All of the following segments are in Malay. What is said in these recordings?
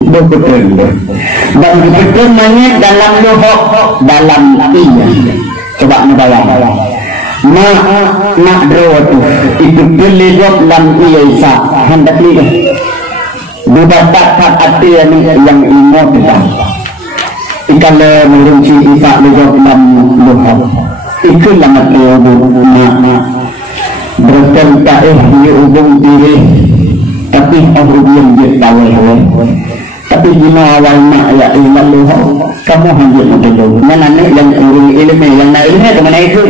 betul dan betul monyet dalam lohok dalam iya. Coba ngebayang nak drawatu itu kelihut lam iya isa hendak lihat dibatakkan hati yang ingat kita ikan merunci isa lihut lam lohok itu lamat nak betul taih diubung diri tapi orang dia tahu tapi gimana awal mak ya iman lohok kamu hanya betul mana yang urung ilmu yang nak ilmu kemana itu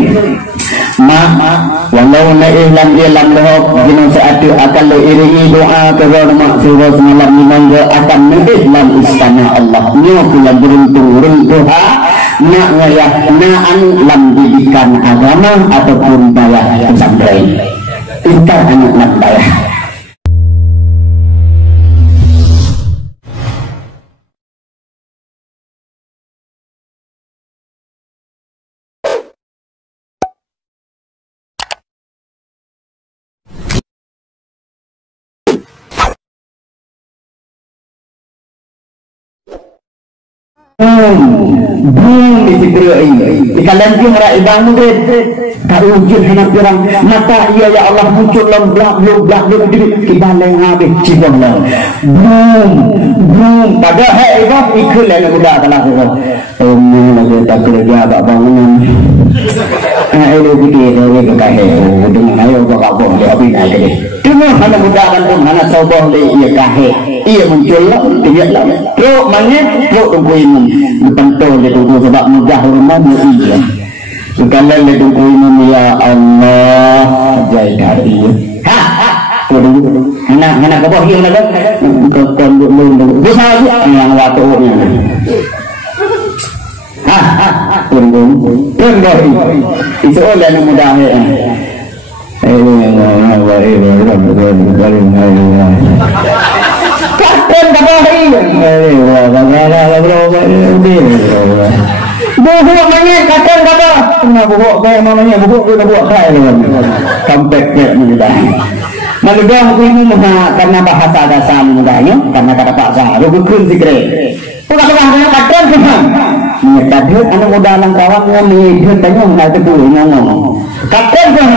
walau ilam lohok gino saat akan lo iringi doa kepada maksudnya semalam nimangga akan mengislam istana Allah nyo pula beruntung doa nak ngayah naan lam didikan agama ataupun bayar pesantren kita anak nak bayar. Di segera ini kalau dia merai bangun tak wujud hendak orang mata ia ya Allah muncul lembak kita lain habis cibanglah boom pada hari itu ikut lain muda telah lagi tak kerja abang bangunan ayo kita ke kahir dengan ayo kau dia habis aja deh cuma mana muda kan pun mana soboh dia kahir ia muncul lah tidak lah pro mana pro tungguin betul dia tunggu sebab mudah rumah iya kalau dia tungguin ya Allah jaga dia anak kebah yang ada konduk bisa yang waktunya tunggu itu oleh yang mudah buhuk mana kacang kata kena buhuk kayak mamanya buhuk kita buat kayak sampai ke mudah malah ini karena bahasa dasar mudahnya karena kata paksa lu kekun sikre udah kena kacang kan tadi anak muda lang kawan ngomong dia tanya nak tu ngomong kacang kan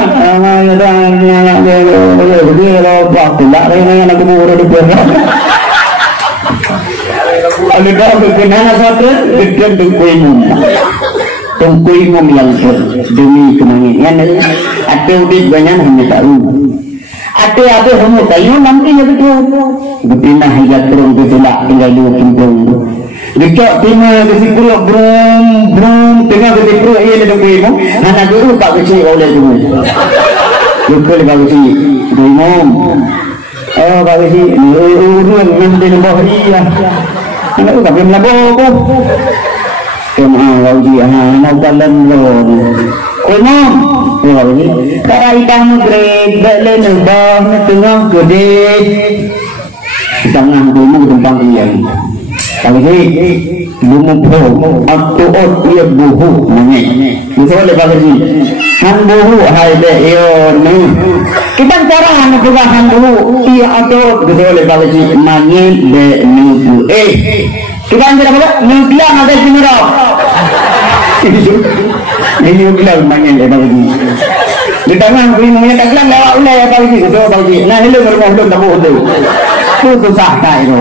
dia buat pula ini anak muda di belakang ada dah berkenaan satu dengan tungkuimu yang demi kemenangan ada udah banyak hanya tahu ada hanya tahu nanti ya betul betina hingga turun ke selak tinggal dua kimpung dekat tima ke sikulah brum tengah ke sikulah ia ada tungkuimu anak dulu tak kecil oleh dulu lupa lepas kecil dimum pak kecil urun nanti nombor iya anak tu tak boleh melabur kemau dia nak jalan lor konon tak ikan grade belen bang tengah gede jangan dulu tumpang dia tapi bumbu atau dia buhu nanya bisa lepas ni han buhu hai deh yo ni kita cara han juga han buhu dia atau bisa lepas ni nanya deh ni kita cara apa nuklear ada di mana ini nuklear nanya lepas ni di tangan beri nanya tak kelang lewat ulai apa lagi itu apa lagi nah ini bermohon tak boleh tu susah tak itu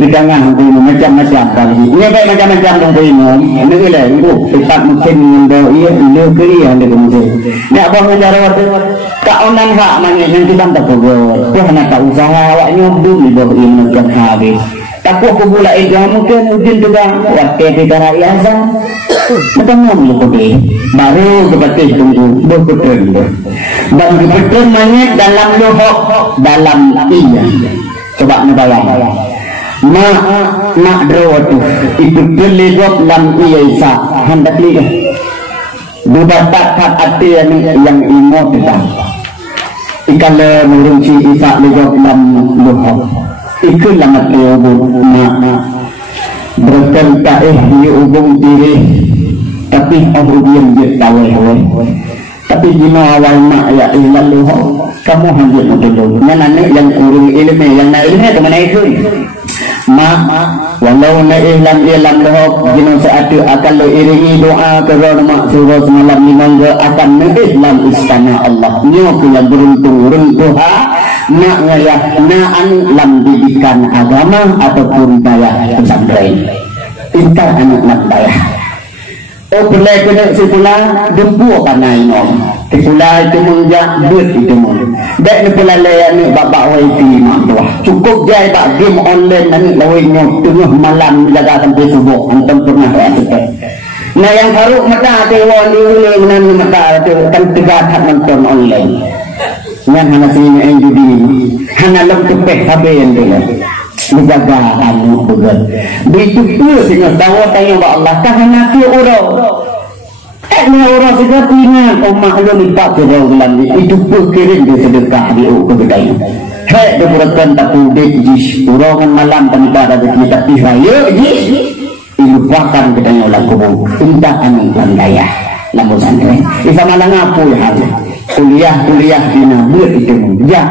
di tangan beri macam-macam kali ini baik macam-macam dong beri ini boleh itu tempat musim membawa ia negeri yang ada musim ni apa menjara waktu tak onan hak mana nanti bantah pegawai tu hanya tak usaha awaknya dulu bawa ia menekan habis takut pula itu mungkin ujung juga waktu kita rakyat macam mana boleh baru kepada tunggu betul dan betul monyet dalam lohok dalam iya. Coba ngebayang nak drawatu itu kelihut lam iya isa hendak lihat dibatakkan hati yang ingat kita ikan merunci isa lihut lam lohok itu lamat betul taih diubung diri tapi orang dia tahu tapi gimana awal mak ya iman lohok kamu hanya betul mana yang urung ilmu yang nak ilmu kemana itu walau na ilam lohok jino seatu akan lo iringi doa kerana maksudnya semalam nimangga akan mengislam istana Allah nyo punya beruntung runtuha nak ngayah naan lam didikan agama ataupun daya pesantren intar anak nak daya pelai kena sepula dempu kana ino sepula itu menjak duit itu mun dak ni pula layan ni babak wifi mak tuah cukup jai tak game online ni lawinyo tengah malam jaga sampai subuh antum pernah rasa nah yang baru mata tewon ni nan mata tu kan tegak nonton online yang hana sini yang judi hana lem tepeh habe yang tu menjaga anu bukan begitu pula sehingga bawa tanya kepada Allah karena tu orang ni orang sudah punya umat lu lipat ke dalam itu pun kirim dia sedekah di kedai hei dia berikan tak pudek jis urangan malam tanpa ada rezeki tak raya jis ilupakan kedai orang kubur indah anu landaya lamun santri isa malang apa ya kuliah dina buat itu ya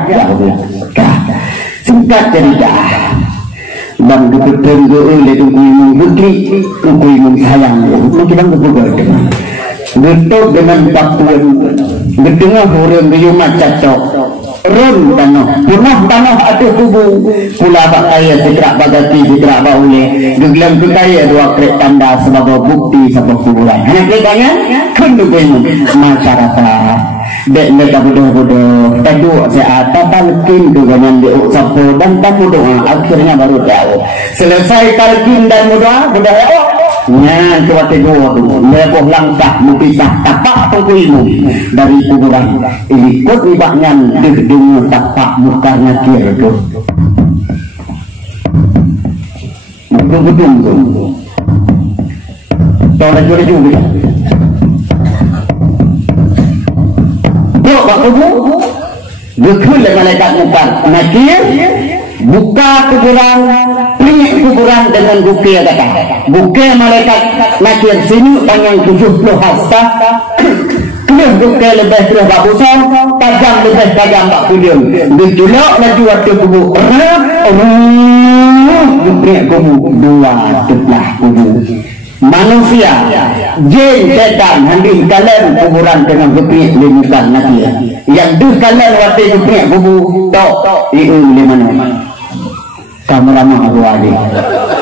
singkat cerita bang dipeteng oleh tungkuimun putri tungkuimun sayang mungkin bang berbuat getuk dengan tapuan gedengah orang biyumat cacok ron tanah ada tubuh pula bak kaya sidrak bagati sidrak baule geglam kaya dua krek tanda sebagai bukti sebuah kuburan hanya kebanyakan kendukaimun masyarakat dek mereka bodoh-bodoh tadu saya talqin tu dengan dia sapo dan tak doa akhirnya baru tahu selesai talqin dan doa sudah ya nya coba tegur tu lepoh langkah mupisah tapak tungkuimu dari kuburan ikut ibaknya gedung tapak mukanya kir tu gedung tu orang juga Gekul malaikat mukar nakir buka kuburan pelik kuburan dengan bukir kata bukir malaikat nakir sini panjang 70 hasta kelih bukir lebih terus babusan tajam lebih tajam tak pudium ditulak laju waktu kubur bukir kubur dua telah kubur manusia jin setan hendak kalian kuburan dengan bukit limukan nanti yang dus kalian waktu bukit kubur tok itu di mana kamu ramah aku adik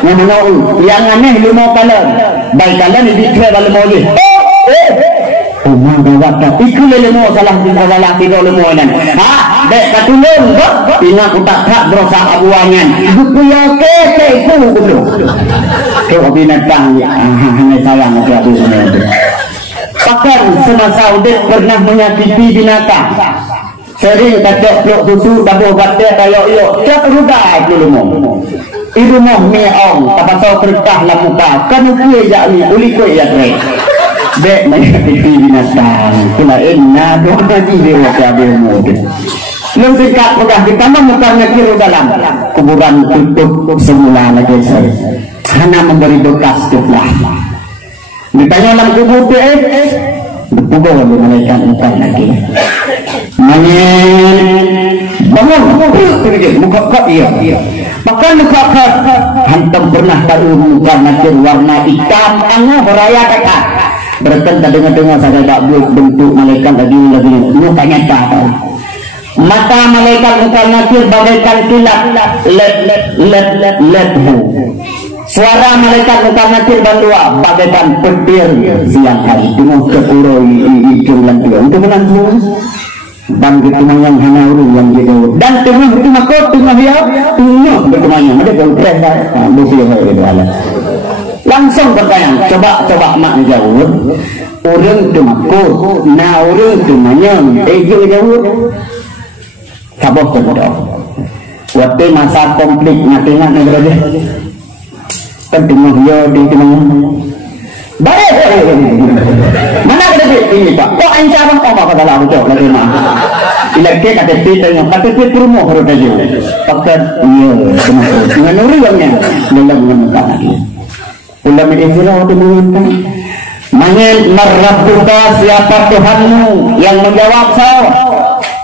yang mana yang aneh lima kalian baik kalian dikira dalam mobil rumah gawat tak ikut lemo salah tidak lemo nan dek katulun ina ku tak berosak abuangan buku ya ke ku betul ke binatang hanya sayang aku itu bahkan semasa udah pernah menyakiti binatang sering kacau peluk susu babu batek kayak yo tiap rudak lemo ibu moh meong tak pasal perintah lah muka kan kue jakni uli kue ya kue dek menyakiti binatang kena inna doa di dewa kiabimu lu singkat mudah ditambah mukanya kiri dalam kuburan tutup semula lagi saya hanya memberi bekas tulah ditanya dalam kubur berpukul oleh malaikat muka lagi bangun muka kok iya bahkan muka kok hantam pernah tahu muka nakir warna hitam angah beraya kakak bertentang dengan saya tak bentuk malaikat lagi mukanya tak mata malaikat muka nakir bagaikan kilat let suara malaikat muka nakir bandua bagaikan petir siang hari dengan kepuroi ikut lantian itu menantu dan ketumanya hanya urung yang gitu dan tengah itu makot tengah dia tengah ketumanya ada golpres bukti itu ada langsung bertanya coba mak jauh orang tu makot na orang tu manyang jauh sabar terbodoh waktu masa konflik nak tengok negara dia kan tengok dia di tengah baik mana ada ini pak kok ancaman apa pada lalu tu lagi mah ilake kata kita yang kata kita rumah harus aja pakai iya dengan urangnya dalam menekan lagi ulama Islam waktu mengatakan manggil marabbuka siapa Tuhanmu yang menjawab saya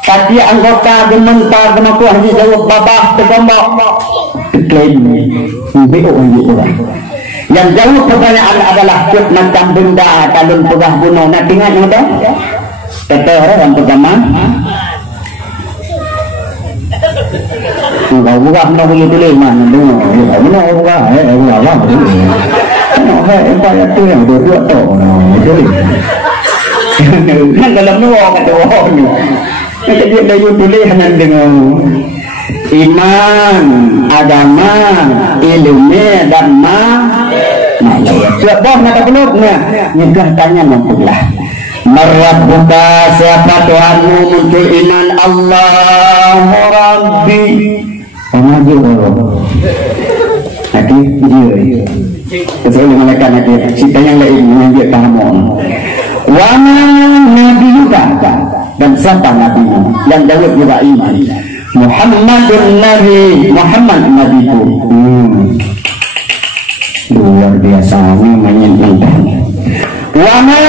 tadi anggota gementar kenapa hanya jawab babah tergombok Klaim BO orang. Yang jauh pertanyaan adalah macam benda talun pegah bunuh. Nak ingat yang dah? Kata orang yang pertama. Bukan nak pergi tulis mana dengar. Bukan bukan. Bukan. Nak bayar tu yang dua tu. Tulis. Kan dalam nuang kata orang ni. Kata dia dah tulis hanya dengar. Iman, agama, ilmu dan sebab nak peluknya nyegah tanya mampulah. Marabbuka, siapa Tuhanmu? Muncul iman, Allahu Rabbi. Maju nanti dia kecuali malaikat nanti cerita yang lain menunjuk kamu. Wa nabi juga dan siapa nabi yang jawab juga iman. Muhammadun Nabi, Muhammad Nabiku. Luar biasa menyenangkan. Wana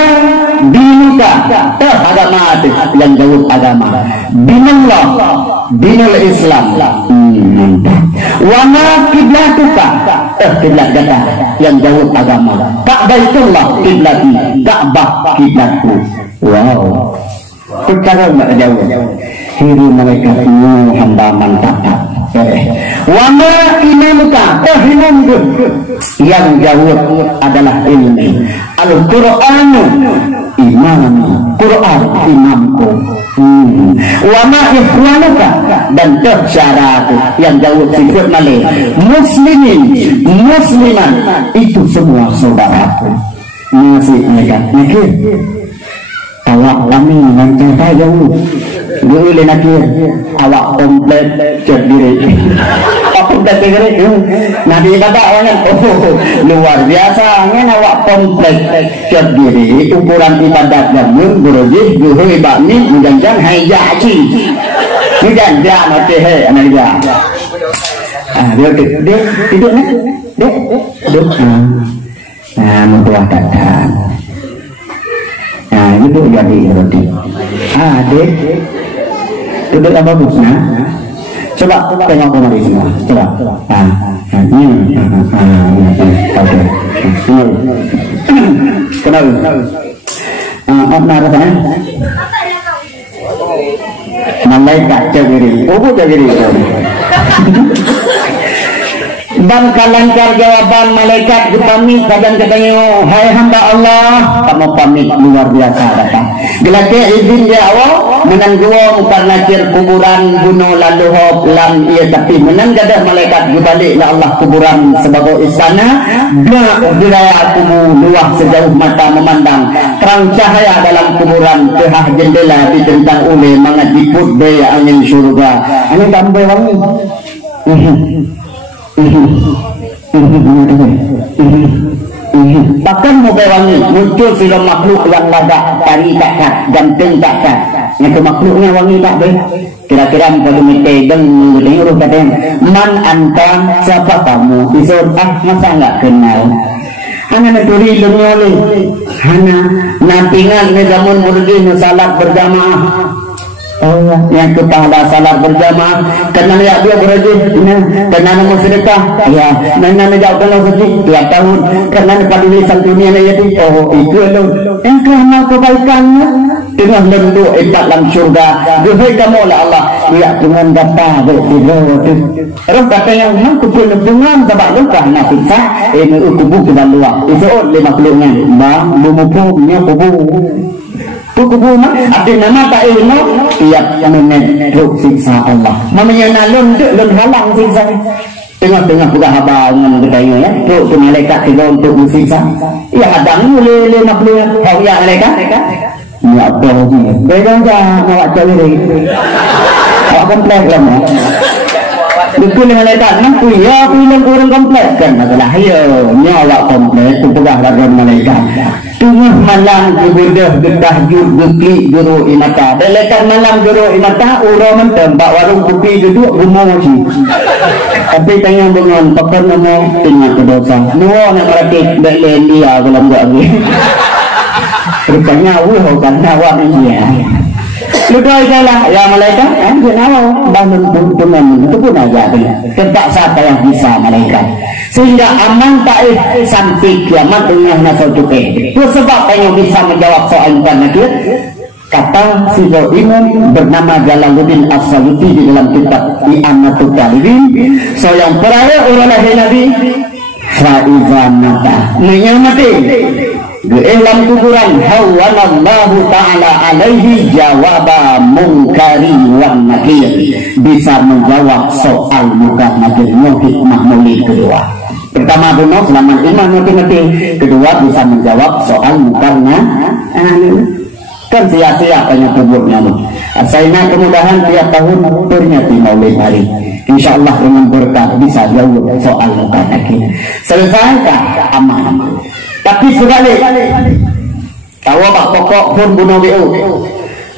dinuka, agama yang jauh agama. Dinullah, dinul Islam. Wana kiblatuka, kiblat kita yang jauh agama. Ka'baitullah kiblati, Ka'bah kiblatku. Wow, perkara tak jauh. Hiri mereka ini hamba mantap. Wama imamuka, imamku yang jawab adalah ilmu. Al-Qur'anu imam, Qur'an imamku. Wama ikhwanuka dan tersyaraku yang jawab sifat malih. Muslimin, musliman itu semua saudaraku. Masih mereka nakir. Awak kami nanti jauh. Dulu nakir awak komplit cerdiri. Apa komplit cerdiri? Nabi kata orang luar biasa. Ngan awak komplit cerdiri. Ukuran ibadat jamun berujih juhui bakmi menjanjang hayaji. Menjanjang mati hai anak dia. Dia tidur ni. Duduk. Membuat datang. Duduk jadi roti. Adik duduk yang bagus nah. Coba tengok kemari semua. Coba. Kenal. Apa rasanya? Malaikat cagiri. Oh cagiri. Dan lancar jawaban malaikat kami kadang katanya hai hamba Allah kamu pamit luar biasa datang gelake izin dia Allah menang dua karena kir kuburan bunuh lalu hop lam ia tapi menang gadah malaikat dibalik lah Allah kuburan sebagai istana gelak diraya kumu luah sejauh mata memandang terang cahaya dalam kuburan tehah jendela ditentang oleh mangat diput daya angin surga ini tambah wangi. Bahkan wangi muncul film makhluk yang ladak tari takkan ganteng takkan yang makhluknya wangi tak deh kira-kira kalau minta dengar katanya man anta siapa kamu isod masa enggak kenal hana naturi lunyole hana nampingan ni zaman murdi salat berjamaah. Oh yang kita ada salat berjamaah karena dia berajin karena mau sedekah ya karena jauh kalau sedih tiap tahun karena peduli santunia itu itu loh yang karena kebaikannya dengan lendu ibat dalam surga duhai kamu oleh Allah ya dengan data bertidur terus katanya aku pun dengan sebab luka nafisa ini kubu kita luar itu oleh makhluknya bang bumupunya kubu kubu mah artinya mata ilmu tiap menentuk siksa Allah mamanya nalun lun halang siksa tengah-tengah buka habangan katanya ya tu malaikat tiga untuk siksa ya hadang le makhluk hau ya malaikat ya betul ni beda awak cari awak komplek lah betul malaikat nampu ya pilih orang komplek kan adalah ya awak komplek tu buka harga malaikat tengah malam dibedah getahjud geklik juru imata delekan malam juru imata uro mentembak warung kopi duduk rumah si tapi tanya dengan pakai nama tengah kedosa dua nak merakit belen dia belum buat lagi rupanya karena awak ni Ludoy kalah ya malaikat kenapa bangun dengan itu pun aja tidak siapa yang bisa malaikat sehingga aman tak sampai kiamat dunia nasab juga itu sebab yang bisa menjawab soal nakir kata si Iman bernama Jalaluddin As-Sayuti di dalam kitab I'anatul Talibin so yang terakhir orang Nabi Faiza mata menyamati di dalam kuburan hawalallahu ta'ala alaihi jawaba mungkari wan nakir bisa menjawab soal munkar nakir hikmah mulia kedua pertama bunuh selamat iman ngerti kedua bisa menjawab soal munkar kan sia-sia banyak kuburnya saya kemudahan tiap tahun ternyata maulid hari insyaallah dengan berkah bisa jawab soal munkar nakir selesaikan aman. Tapi sebalik kalau bak pokok pun bunuh BU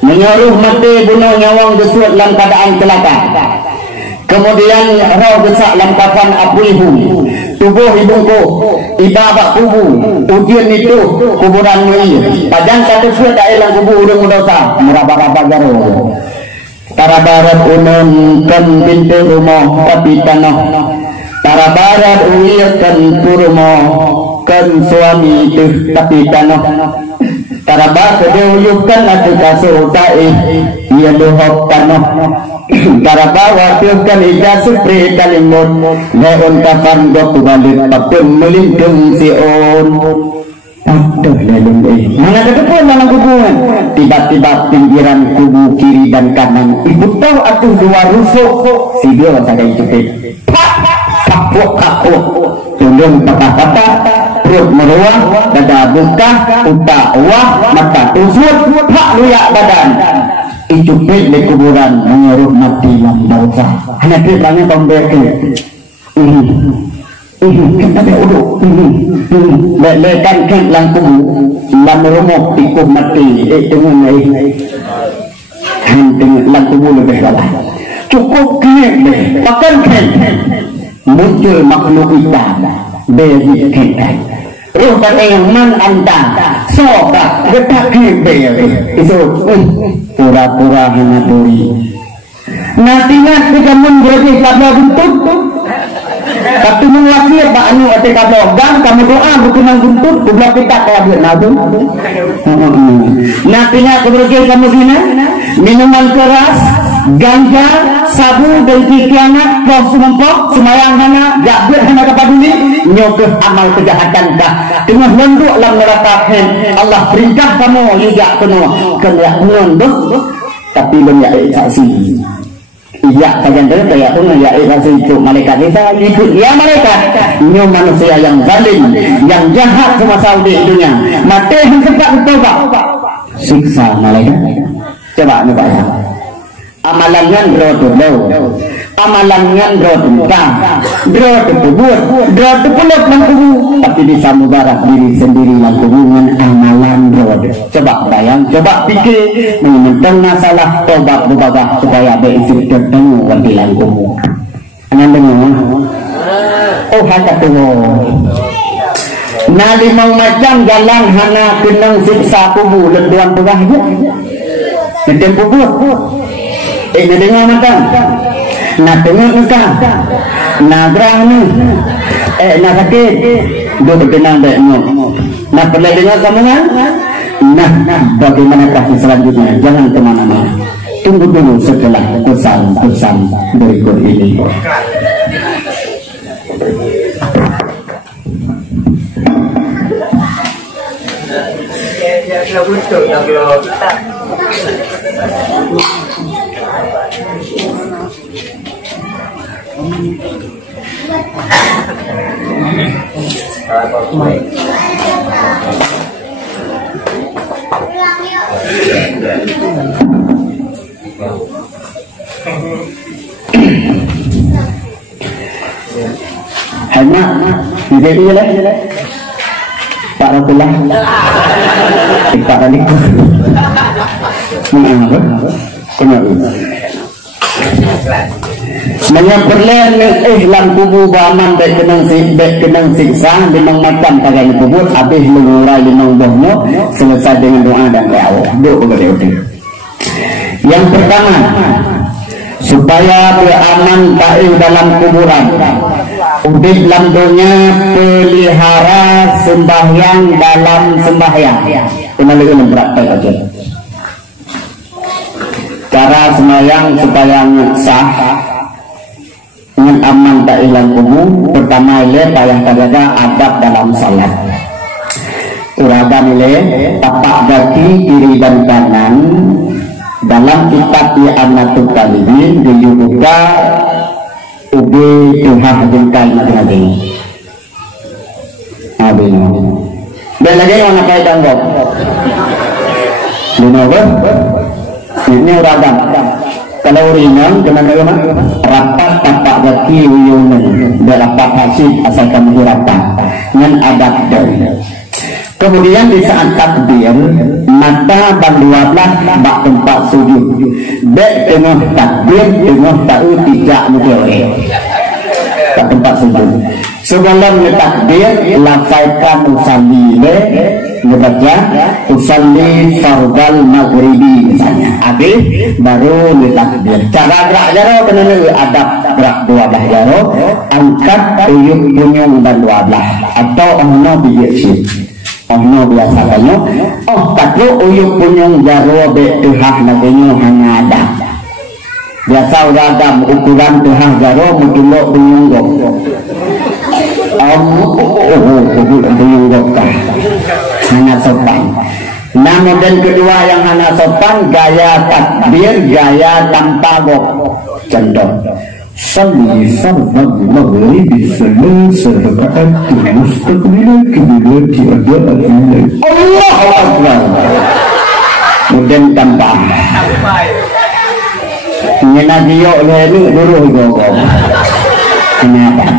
menyuruh mati bunuh nyawang desuat dalam keadaan celaka kemudian roh gesak dalam kafan apuihu tubuh hidungku ibabat tubuh ujian itu kuburan mu'i padang satu suat tak ilang kubur udang dosa meraba-raba garo tarabarat unun kan pintu rumah tapi tanah tarabarat uiakan kurma kan suami itu tapi tanah tarabah kedeuyukan atau kasur ta'i ia luhok tanah tarabah wakilkan ijazah pri kalimun leon kafan dok balik papun melindung si on aduh lelung mana kedepan dalam kuburan tiba-tiba pinggiran kubu kiri dan kanan ibu tahu atuh dua rusuk si dia saya icupin kapuk tundung patah-patah perut meruah dada buka utak wah mata tusuk hak luyak badan icupit di kuburan menyuruh mati yang dosa hanya kiranya pembeki kita uduk lekan kan langkum lam rumok ikut mati dengan dengan langkum lebih dalam cukup kena pakai kan muncul makhluk hitam beri kita roh yang man anta soka getak beri itu pura-pura hanaturi nantinya ketika berarti kabel buntut tapi mengwakil pak anu ate kabel gang kamu doa bukan buntut kublah kita kayak buat nabung nantinya keberjaya kamu dina minuman keras ganja, sabu dan kikianat, kau sumempok, semayang hana, jabir hana kepaduli, nyokeh amal kejahatan kah, tengah lenduk dalam neraka Allah perintah kamu juga kena menunduk, tapi belum ya saksi. Iya, kalian tahu kayak pun ya saksi itu malaikat kita ikut ya malaikat, ini manusia yang zalim, yang jahat semasa di dunia, mati yang sempat bertobat, siksa malaikat. Coba nih Pak ya. Amalangan amalangan peluk dan kubu tapi bisa mudarat diri sendiri yang hubungan amalan coba bayang coba pikir menentang masalah tobat berbagai supaya berisi tertentu wadilan kubu angan dengar oh hata tuh nali mau macam jalan hana kenang siksa kubu lenduan pegah aja nanti kubur dengar makan nak tengok makan nak gerang ni nak sakit dua berkenaan dek nak pernah dengar sambungan nah bagaimana kasih selanjutnya jangan kemana-mana tunggu dulu setelah pesan-pesan berikut ini hanya jadi lah Pak Rasulullah Pak Ralikun menyamperlian ihlam kubu baman dek kenang siksa limang macam pakai kubur habis mengurai limang bohno selesai dengan doa dan doa doa kepada Yang pertama, supaya beraman tahu dalam kuburan. Ubid dalam dunia pelihara sembahyang dalam sembahyang. Kembali praktek aja. Cara sembahyang supaya sah dengan aman tak hilang kubur. Pertama ile payah jaga adab dalam salat. Uragan ile tapak kaki kiri dan kanan. Dalam kitab I'anatul Talibin dibuka ubi tuhah jengkai masing-masing. Abin. Dan lagi yang nak kaitan kok. Dinover. Ini uragan. Kalau ringan dengan apa? Rapat tapak kaki uyunan. Dan rapat hasil asalkan rapat. Dengan adab dari. Kemudian di saat takbir mata bandua-belah bak tempat sujud. Dek tengah takbir tengah tahu tidak mungkin. Tak tempat sujud. Sebelum takbir lafazkan usalli le membaca usalli fardal maghribi misalnya. Habis baru takbir. Cara gerak jaro kena adab gerak dua belah jaro, angkat uyup punyung bandua belah atau ono bibir sip. Ono biasa kanyo, patlo uyup punyung jaro be tuhah nagenyo hanya ada. Biasa uragam ukuran tuhah jaro mungkin lo punyung gok. Punyung gok kah? Hanya sopan. Nah model kedua yang hanya sopan gaya takbir, gaya tanpa gok. Contoh. Salli fardal maghribi salasa raka'at mustaqbilan qiblati ada'at Allahu akbar. Kemudian tambah. Ngena dia oleh ni buruh gogo. Kenapa?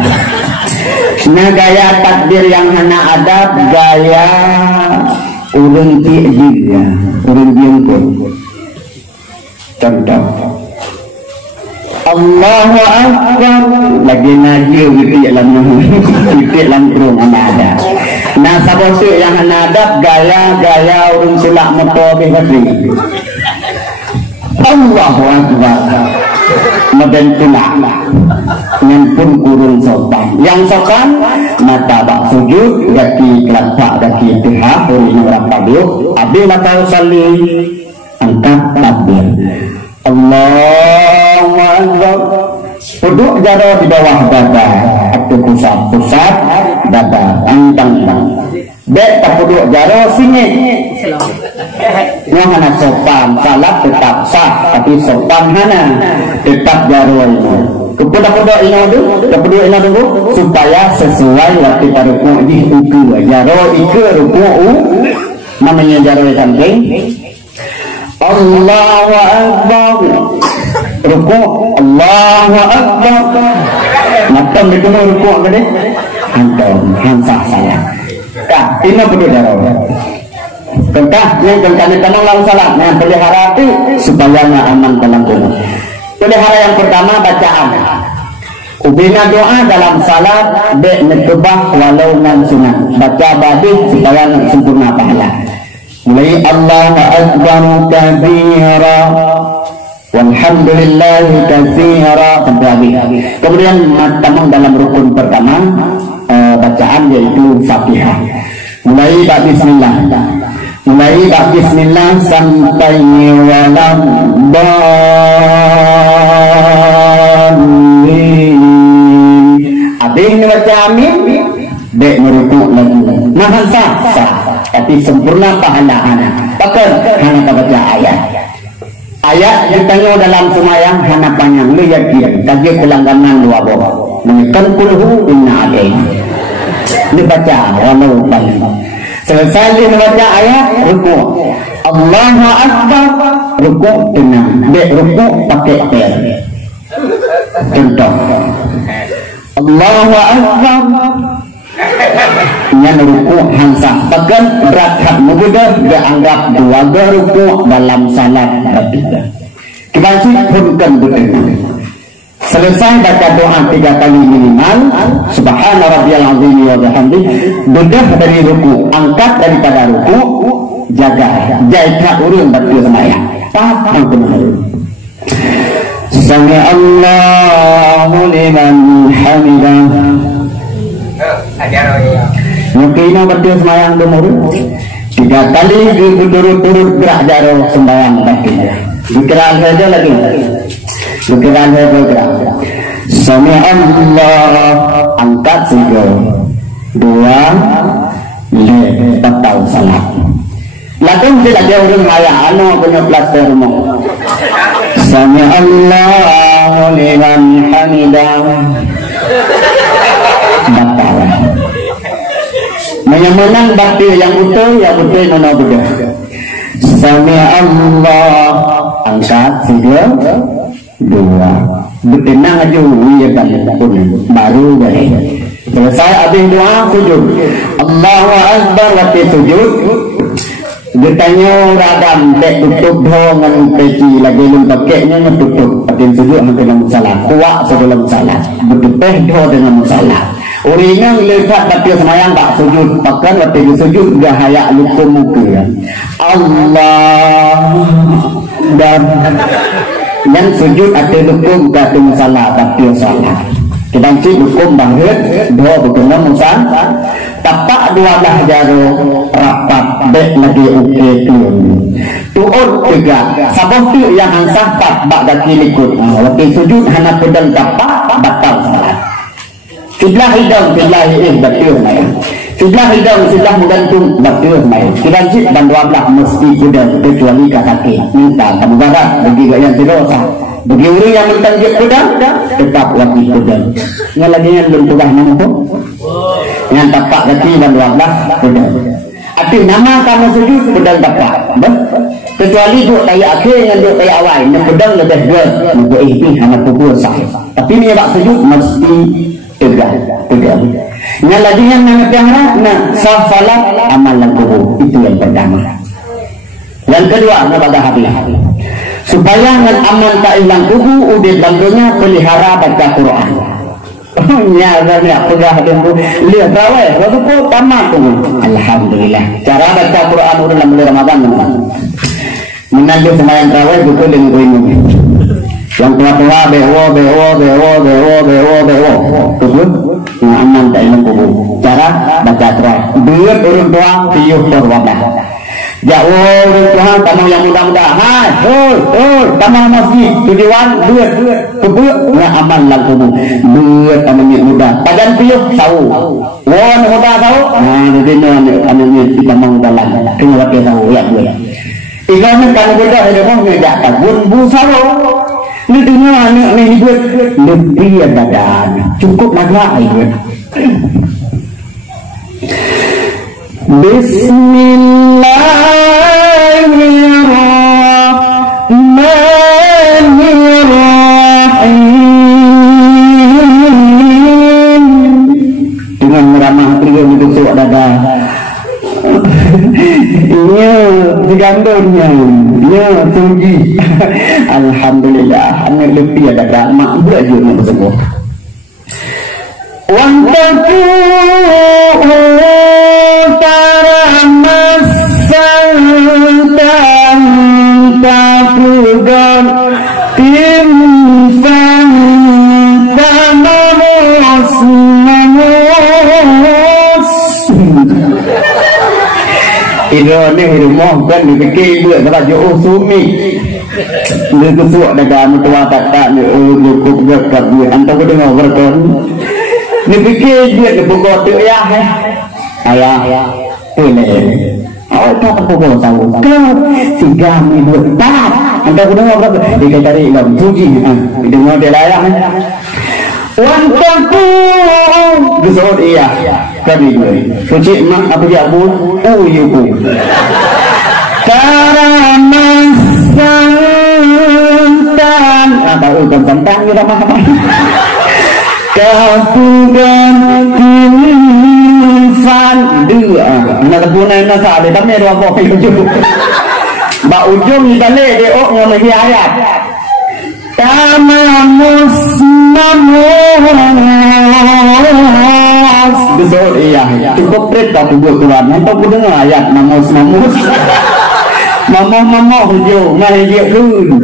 Nah gaya takbir yang hana adab gaya urun ti'jil, urun biungkul. Contoh. Allahu Akbar lagi naji titik dalam kurung ada. Nah sabosuk yang hadap gaya urung sulak motor behadri. Allahu Akbar model tulak yang pun kurung sopan. Yang sopan mata bak sujud kaki kelapa kaki tihah urung berapa biuk. Abi mata usalli angkat takbir. Allahu Akbar. Duduk jaro di bawah dada atau pusat dada antang. Dek tak duduk jaro sini. Hana sopan salat tetap sah tapi sopan hana tetap jaro itu. Kepada ini dulu supaya sesuai waktu ruku di uku jaro iku ruku namanya jaro samping. Allahu Akbar. Ruku Allahu Akbar. Maka mereka mau ruku apa deh? Antum hansah saya. Kak, ini perlu darah. Kentah yang kentah lalu salat. Yang pelihara itu supaya aman dalam tubuh. Pelihara yang pertama bacaan. Ubina doa dalam salat dek nekebah walau nan sunat. Baca badih supaya sempurna pahala. Mulai Allahu Akbar kabira walhamdulillah katsira sampai habis. Kemudian tamang dalam rukun pertama bacaan yaitu Fatihah. Mulai bab bismillah sampai walam dhalin. Habis baca amin dek merukuk lagi. Mahan sah tapi sempurna pahala hana. Bahkan hana baca ayat yang tanya dalam semayang hana panjang lu yakin kaki kelangganan dua bawah menekan kulhu inna alaih dibaca walau panjang. Selesai dibaca ayat ruku Allahu Akbar ruku tenang dek ruku pakai per. Contoh Allahu Akbar yang ruku hansah bahkan rakaat mudah dianggap dua ruku dalam salat kita pun betul. Selesai baca doa 3 kali minimal subhana rabbiyal azim wa bihamdi bedah dari ruku angkat daripada ruku jaga jaga urun betul sembahyang Apa benar? Sami Allahu liman hamidah. Mungkin betul sembahyang umur 3 kali berturut-turut gerak jaro sembahyang baginya. Pikiran saja lagi. Pikiran saja gerak. Sami Allah angkat 3 2 batal salat. Lalu tidak jauh dengan ayah anu punya plaster mu. Sami Allahu liman hamidah. Batal. Menang bakti yang utuh nono budak. Sami Allah angkat 3 2 bertenang aja ya kan baru dari selesai habis doa sujud Allahu Akbar waktu sujud ditanya radam dek tutup dengan peci lagi belum pakainya tutup pakai sujud dengan salat kuat sebelum salat bertepeh dengan salat orang lekat tapi semayang tak sujud bahkan waktu sujud gahaya lupa muka Allah dan yang sujud ada hukum kata musalah tapi salah kita cik hukum banget dua berkena musalah tapak 12 jaro rapat dek lagi uke tuut juga sabah tu yang ansah tak bak daki likut waktu sujud hana pedang tapak batal salat sebelah hidang sebelah betul maya sebelah hidang sebelah menggantung betul maya kita cik dan 12 mesti pedang kecuali kaki minta tabarak bagi yang dosa bagi orang yang mentanjik pedang tetap wajib pedang yang lagi yang belum pegang nama tu yang tapak kaki dan 12 pedang arti nama kamu sujud pedang tapak kecuali duk tayak akhir dengan duk tayak awal yang pedang lebih dua untuk ini hanya pukul sah tapi menyebab sujud mesti tegak. Yang lagi yang nak safalat amalan kubur itu yang pertama. Yang kedua kepada hati supaya ngan aman tak hilang kubur udah bantunya pelihara baca Quran. Ya pegang tempo lihat rawai waktu tu tamat tu. Alhamdulillah. Cara baca Quran udah dalam bulan Ramadan teman. Menandu sembahyang rawai betul dengan ini. Yang tua-tua bewo tersebut aman tak hilang kubur. Cara baca Quran duit orang tua tiup berwadah jauh orang tua kamu yang muda-muda hai kamu masjid tujuan duit kubur nggak aman lah kubur duit kamu muda padan tiup tahu wan muda tahu jadi kamu kita mau dalam kena pakai tahu ya duit ikan kamu muda ada mau ngejak tabun busalo ini dengar anak ni hidup lebih ada cukup lagi hidup. Bismillahirrahmanirrahim dengan meramah beliau untuk suak dada. Iya, digandungnya, ya, tinggi. Alhamdulillah, anak lebih ada mak belajar yang semua. Wantaku taramasan tapugan timfan tanamos namus. Ini rumah kan dipikir buat kerja sumi. Dia kesuak dagang tua tak dia cukup dekat dia. Antara dengar berkon. Dipikir dia buka tu ya. Ayah. Boleh. Oh tak pukul tahu. Kau sigam ibu tak. Antara dengar berkon. Dia cari lam puji. Dengar dia layak. Wantaku besar iya kami kunci mak apa dia pun yuku karamasantan tahu tentang kita mah kapugan infan dua nak punai nak sale tapi ada apa ujung ba ujung kita le de ok ngam ayat tamamus besar iya cukup pret tak buat Quran nampak dengar ayat namus mama hujung mai dia kun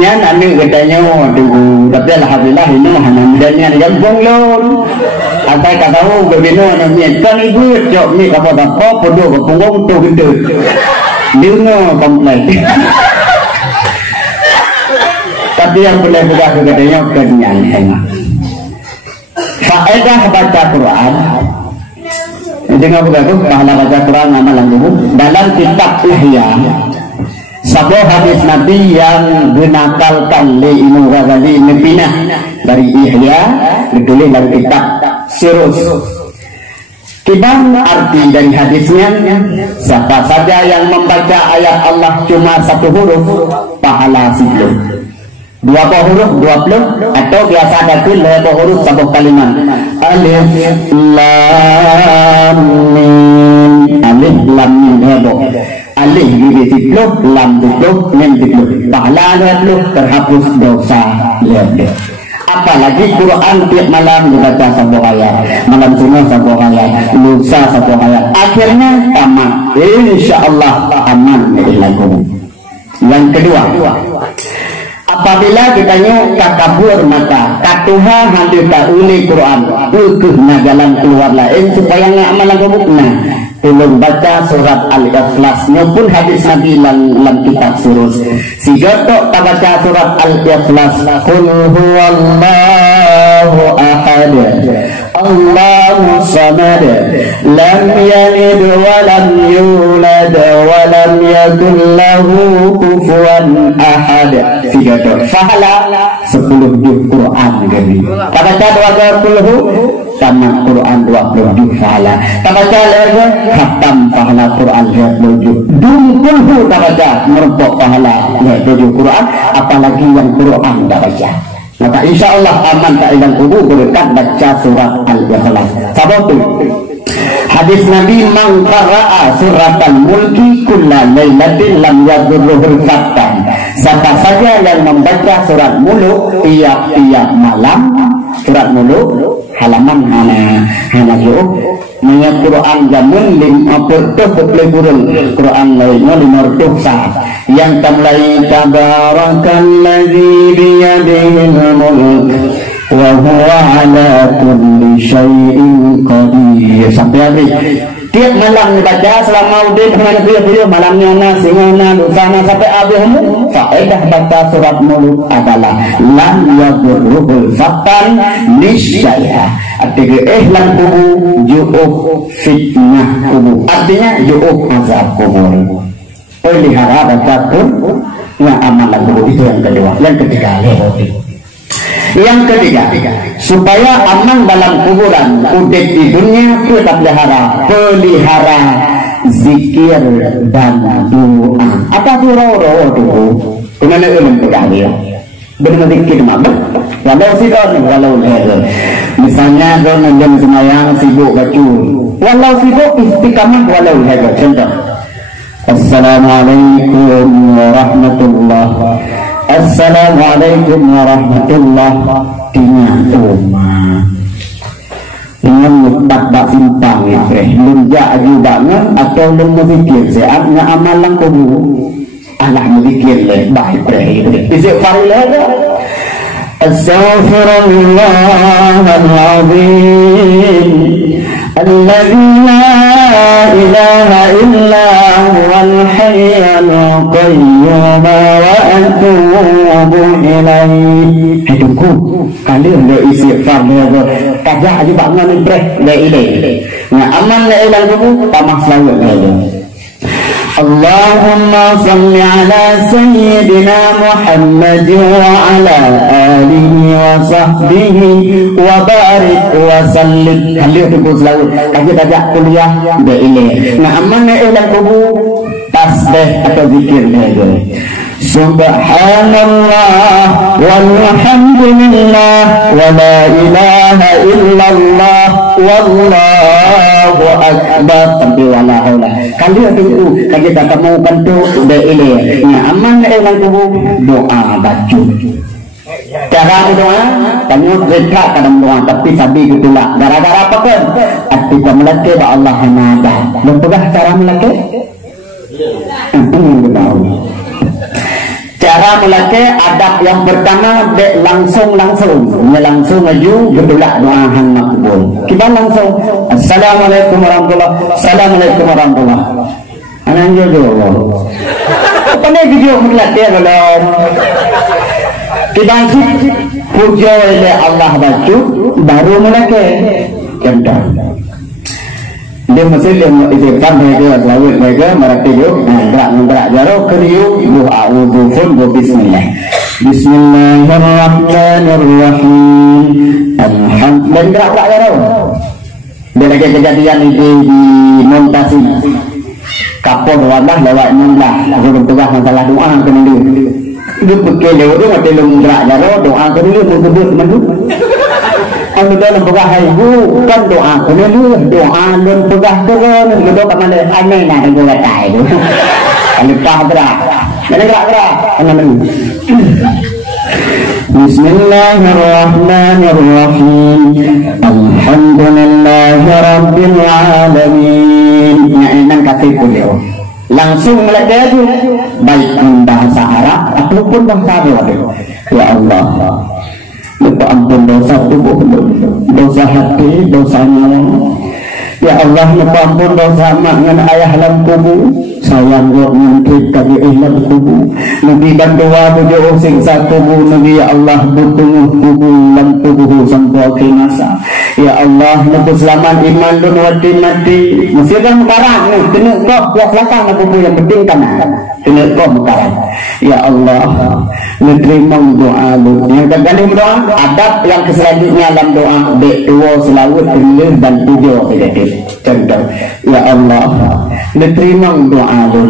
nya nak ni katanya tunggu tapi alhamdulillah ini alhamdulillah dia gong lon apa kata tahu berbina namanya kan ibu jok ni apa apa podo punggung tu gede dia komplek tapi yang boleh juga katanya kenyang faedah baca Quran dengan begitu pahala baca Quran amalan tubuh dalam kitab Ihya sebuah hadis Nabi yang dinakalkan oleh Imam Ghazali Nebina dari Ihya ditulis dalam kitab Sirus. Kibang arti dari hadisnya, siapa saja yang membaca ayat Allah cuma satu huruf pahala 10. 20 huruf 20 atau biasa ada pun 20 huruf satu kalimat. Alif lam mim. Alif lam mim heboh. Alif di situ, lam itu, mim itu. Pahala 20 terhapus dosa 20. Apalagi Quran tiap malam dibaca satu ayat, malam Jumat satu ayat, lusa satu ayat. Akhirnya tamat. Insyaallah aman ilakum. Yang kedua, apabila ditanya kakabur maka katuha hadir uli Quran berkena jalan keluar lain supaya ngamalan kebukna belum baca surat Al-Ikhlasnya pun hadis Nabi dalam kitab Surus siga tok tak baca surat Al-Ikhlas qul huwallahu ahad Allahu samad lam yalid wa lam yulad wa lam yakul lahu kufuwan ahad siga tok fahala 10 juz Quran gini tak baca 20 sama Quran 20 juz fahala tak baca lagi khatam pahala Quran 20 juz dungkulhu tak baca merumpuk pahala 20 juz Quran apalagi yang Quran tak baca maka insyaallah aman tak hilang kubur berkat baca surat Al-Ikhlas sebab itu hadis Nabi man qara'a suratal mulki kulla lailatin lam yadurruhul fattan siapa saja yang membaca surat muluk tiap-tiap malam surat muluk halaman hana jauh mengingat Quran jamun pertuh kepeliburan Quran lainnya 500 saat yang tamlai tabarakalladzi biyadihil mulk wa huwa ala kulli syai'in qadir sampai habis tiap malam dibaca selama udin dengan beliau malamnya nasi ngana dosana sampai habis faedah baca surat muluk adalah lam yadurruhul fattan nisyaya artinya ihlan kubur ju'ub fitnah kubur artinya ju'ub azab kubur pelihara baca pun yang amalan kubur itu yang kedua yang ketiga yang ketiga supaya aman dalam kuburan udah di dunia kita pelihara zikir dan doa apa doa dulu kemana ulun pedahlia benar zikir mabuk walau sidon walau leher misalnya don menjam semayang sibuk baca walau sibuk istiqamah walau leher contoh Assalamualaikum warahmatullahi Assalamualaikum warahmatullahi wabarakatuh. Dengan mutak bak simpang lunjak aju banget atau lum berfikir sehatnya amalan kubu alah berfikir leh baik berakhir istighfar leh Astaghfirullahaladzim alladzi la ilaha illa huwal hayyul qayyum wa atubu ilaihi hidupku kalian le istighfar le kajak aja bangun breh le ile nah aman le ilang kubu tamah selalu le Allahumma salli ala sayyidina Muhammad wa ala alihi wa sahbihi wa barik wa sallim kalian itu selalu kajak kuliah le ile nah aman le ilang kubu tasbih atau zikir le Subhanallah walhamdulillah wa la ilaha illallah wallahu akbar sampai wala haula kalian itu kita mau bantu de ile nya aman dengan kubu doa baca cara doa kami mereka kadang doa tapi sabi gitulah gara-gara apa kan arti melake ba Allah nada lu pedah cara melake Cara melakukan adab yang pertama dek langsung langsung maju berdoa doa hang makbul. Kita langsung assalamualaikum warahmatullahi assalamualaikum warahmatullahi. Anak jodoh. Apa ni video melatih kalau kita puja oleh Allah baju baru melakukan contoh. Dia mesti yang istighfar mereka, selawat mereka, mereka yuk, gerak jauh keriuk, doa wudhu bismillah. Bismillahirrahmanirrahim. Alhamdulillah, gerak jauh. Dia lagi kejadian ini di montasi. Kapal wadah lewat nyulah, aku bertugas masalah doa kena dulu. Dia pakai lewat tu, mati lum gerak jauh, doa kena dulu, sebut teman-teman. Anu dalam pegah ibu kan doa kena lu doa lun pegah turun gitu kat mana aneh nak aku kata itu lupa gerak mana gerak mana Bismillahirrahmanirrahim Alhamdulillahirabbil alamin yang kasih beliau langsung melakukan itu baik bahasa Arab ataupun bahasa Arab ya Allah minta ampun dosa tubuh, dosa hati, dosa nyawa. Ya Allah, minta ampun dosa mak dengan ayah dalam kubur. Sayang gua mengintip kami ihlam kubur. Nabi dan doa bujur siksa kubur. Nabi ya Allah bertunggu kubur dalam tubuh sampai kinasa. Ya Allah, nebus selamat iman dan mati. Mesti kan mekarang ni. Kena kau biar selatan kubur yang penting kan. Kena kau mekarang. Ya Allah, menerima doa lu. Yang terkali berdoa, adab yang selanjutnya dalam doa dua selawat lillah dan tujuh tidak. Contoh, ya Allah, menerima doa lu.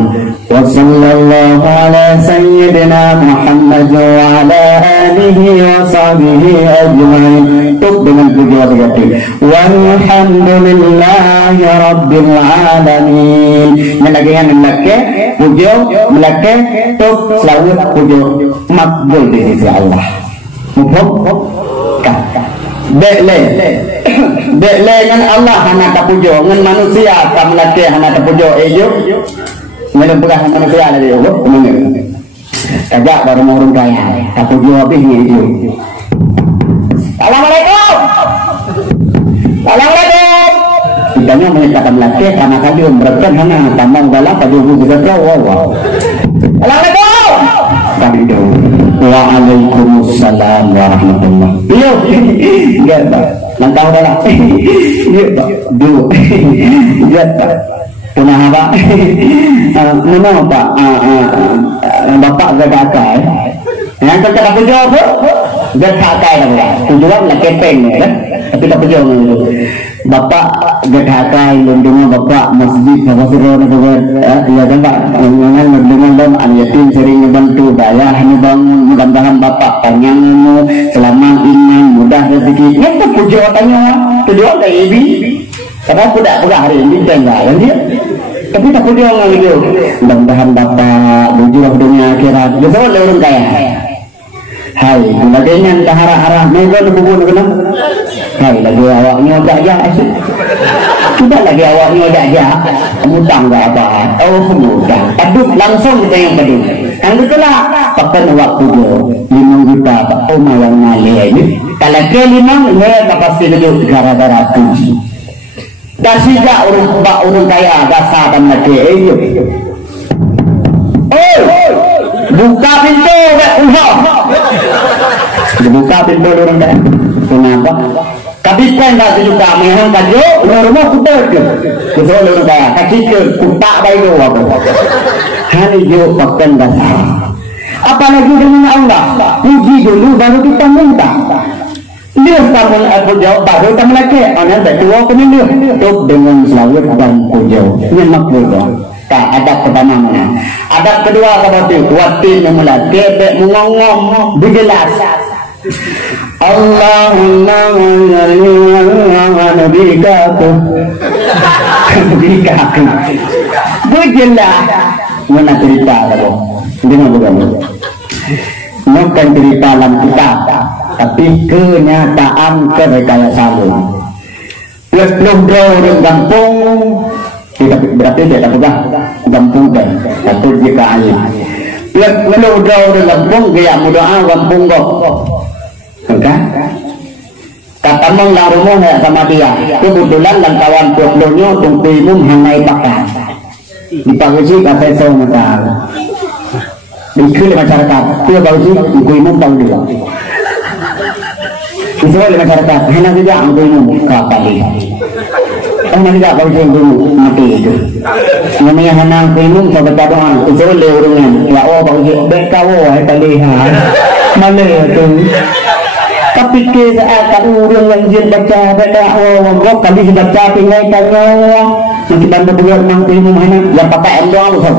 Wa sallallahu ala sayyidina Muhammad wa ala alihi wa sahbihi ajma'in. Tuk dengan tujuh tidak. Walhamdulillahi rabbil alamin. Yang lagi puja melake tuk selawat puja makbul di sisi Allah. Mufhum? Bekle dengan Allah hana tak puja, dengan manusia tak melake hana tak puja. Ejo, dengan bekas manusia lagi ejo. Kagak baru orang kaya, tak puja habis ni ejo. Assalamualaikum. Assalamualaikum. Kitanya mereka melake karena kaju beratkan hana tamang dalam kaju juga wow. Assalamualaikum. Kami itu. Waalaikumsalam warahmatullahi. Yo, ya Pak. Lantau dah lah. Ya Pak. Dulu. Ya Pak. Kenapa Pak? Mana Pak? Bapak gadakai. Yang terkata puja apa? Gadakai lah Pak. Tujuan lah kepeng kan? Tapi tak puja itu. Bapak gadakai dengan bapak masjid apa suruh nak buat ya kan Pak dengan dom yatim sering membantu daya ni bang mudah-mudahan bapak panjangmu selama iman mudah rezeki itu puja tanya tujuan dari ibi karena aku tak pernah hari ini tengah kan dia tapi tak puja orang itu mudah-mudahan bapak berjuang dunia akhirat betul orang kaya. Hai, bagainya dah harap-harap mereka nak kena. Hai, lagi awaknya dah ya. Sudah lagi awaknya dah ya. Mutang tak apa. Oh, mutang. Paduk langsung kita yang paduk. Yang itulah pakai waktu dia 5 juta rumah yang malih ini. Kalau ke 5, dia pasti duduk gara-gara kunci. Dah sejak orang kaya dasar dan mati. Buka pintu dibuka pintu orang kan kenapa kabikan dah sejuta menghang kaju rumah kuda ke kesoal orang kaya kaki ke kutak bayi lo apa hari jo pakai dasar apa lagi dengan Allah puji dulu baru kita minta dia kamu aku jawab baru kita melaki anak tak tua pun dia tuk dengan selawat dan puja ini makbul tak adab pertama mana adab kedua seperti waktu memulai kebek mengongong berjelas Allahumma nabiyaka berjelas mana cerita kamu dengan begitu bukan cerita dalam kitab tapi kenyataan kerekayasa belum jauh dari kampung berarti dia tak pegang gampung kan atau jika alim lalu udah gampung kayak mudah gampung kok kan kata menglah rumah ya sama dia kebetulan dan kawan punya tunggu imum hangai pakai dipagasi kata saya macam dikir masyarakat dia bagasi tunggu imum tahu dia itu oleh masyarakat hanya saja tunggu imum kapali hanya tidak bagasi dulu mati itu namanya hanya tunggu imum sampai doa itu oleh orangnya ya oh bagasi berkawo hai terlihat mana itu tapi saat orang yang dia baca Allah kali baca pingai tanya nanti bantu beliau nang ilmu mana yang pakai doang tu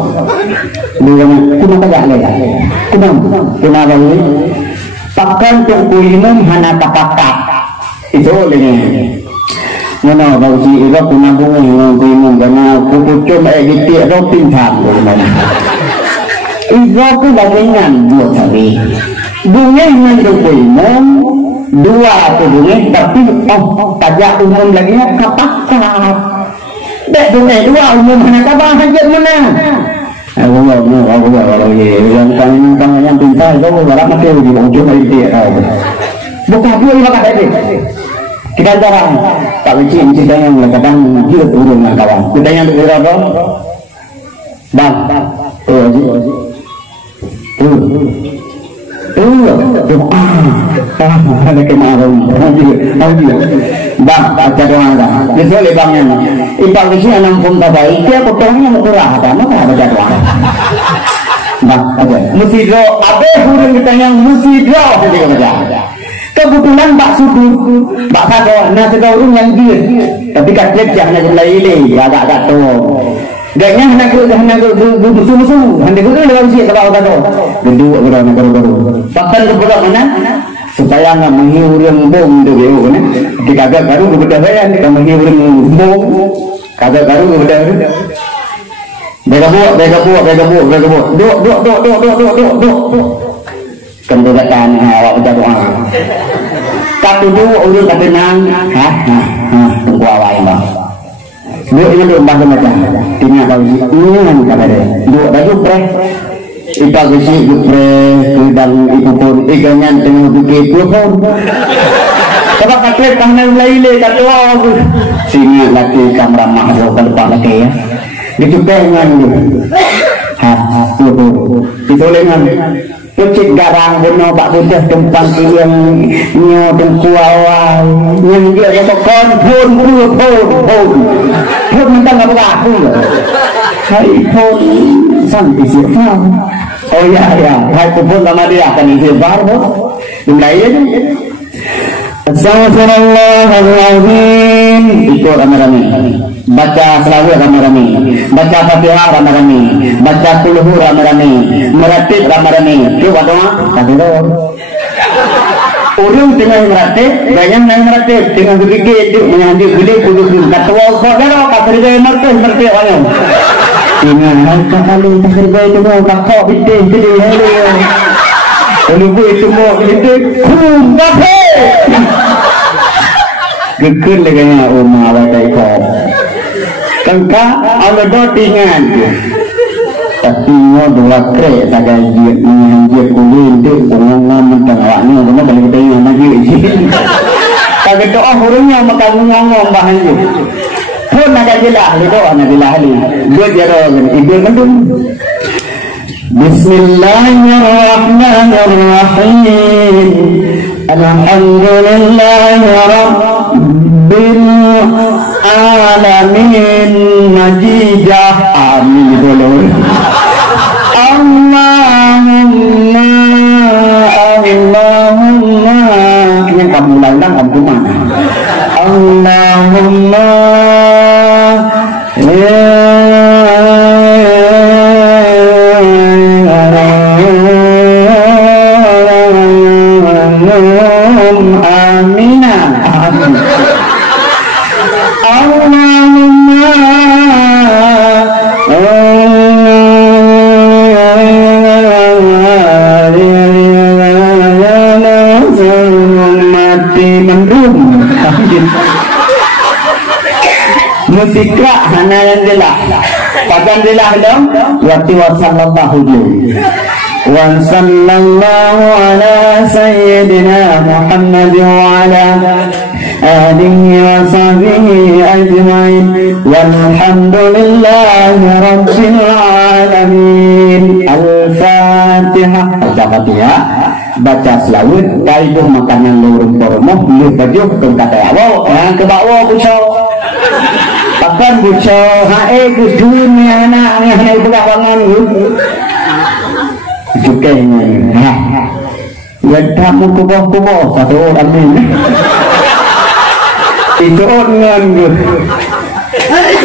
beliau kuna tak ada kuna bagi pakai untuk ilmu hana pakai itu lagi mana bagi itu kuna bunyi ilmu karena kucing gitu ada pintar itu tu bagian buat tadi bunyi dengan ilmu dua tu bunyi tapi tajak umum lagi kapakat dek bunyi dua umum mana kabar hajat mana aku kalau yang tanya pintar itu berapa mati di ujung itu bukan dua lima kata ini kita jarang tak benci kita yang kadang hidup urung dengan kawan kita yang berapa bang ada kemarin bang baca doa dah betul lebangnya ipak isi enam pun tak baik dia potongnya murah ada maka baca doa bang ada mesti doa ada huruf kita yang mesti doa kita baca kebetulan Pak Sudu Pak Sado nah sekarang yang dia tapi kaget jangan mulai ini agak tua gaknya hendak musuh-musuh hendak lewat sih kalau ada gedung baru bahkan kepada mana supaya nggak menghilang bom dulu kan di kagak baru kepada saya nggak menghilang bom kagak baru kepada bega bu duk kendarakan awak berdoa tapi dulu urut tapi nang tunggu awak yang dua ini dua macam ini apa sih ini apa deh dua baju pre ipak besi pre dan ibu pun ikannya tengah bukit pun sebab kakek tangan lain kata sini lagi kamera mahal kalau pak lagi ya gitu pengen itu lengan Pucik garang bono Pak Buddha tempat yang tengku awal yang dia kata pun mentang apa aku hai pun sampai siapa oh ya hai pun sama dia akan istighfar mulai aja Astagfirullahaladzim itu rame-rame baca selawat rame-rame baca Fatihah rame-rame baca kulhu rame-rame meratib rame-rame itu doa takbir urung dengan meratib banyak yang meratib dengan begitu itu menyanyi gede kudu ketua saudara kafir gaya meratib orang dengan kali kafir gaya itu mau kakak bitin jadi kalau itu mau itu kafir gekun leganya umma awak ikut kangka Allah dotingan tapi mau dua kre saja dia kulin tu ngomong tentang awak ni cuma kalau kita ingat lagi kalau doa hurufnya maka ngomong bahan tu pun nak jelas doa nak jelas ni dia jero ibu mendung Bismillahirrahmanirrahim Alhamdulillahi Rabbil Alamin Najijah Amin Allahumma yang kamu ulang kamu mana Allahumma Musikra hana yang jelas. Pagan jelas dong. Wati wa sallallahu wa sallallahu ala sayyidina Muhammad wa ala alihi wa sahbihi ajma'in walhamdulillahi rabbil alamin. Al-Fatihah. Al-Fatihah baca selawat kaiduh makanan lurung poromoh lu baju kata awal ke bawah buco bahkan buco hae dunia anak yang belakangan juga ini kamu kuboh satu orang ini itu orang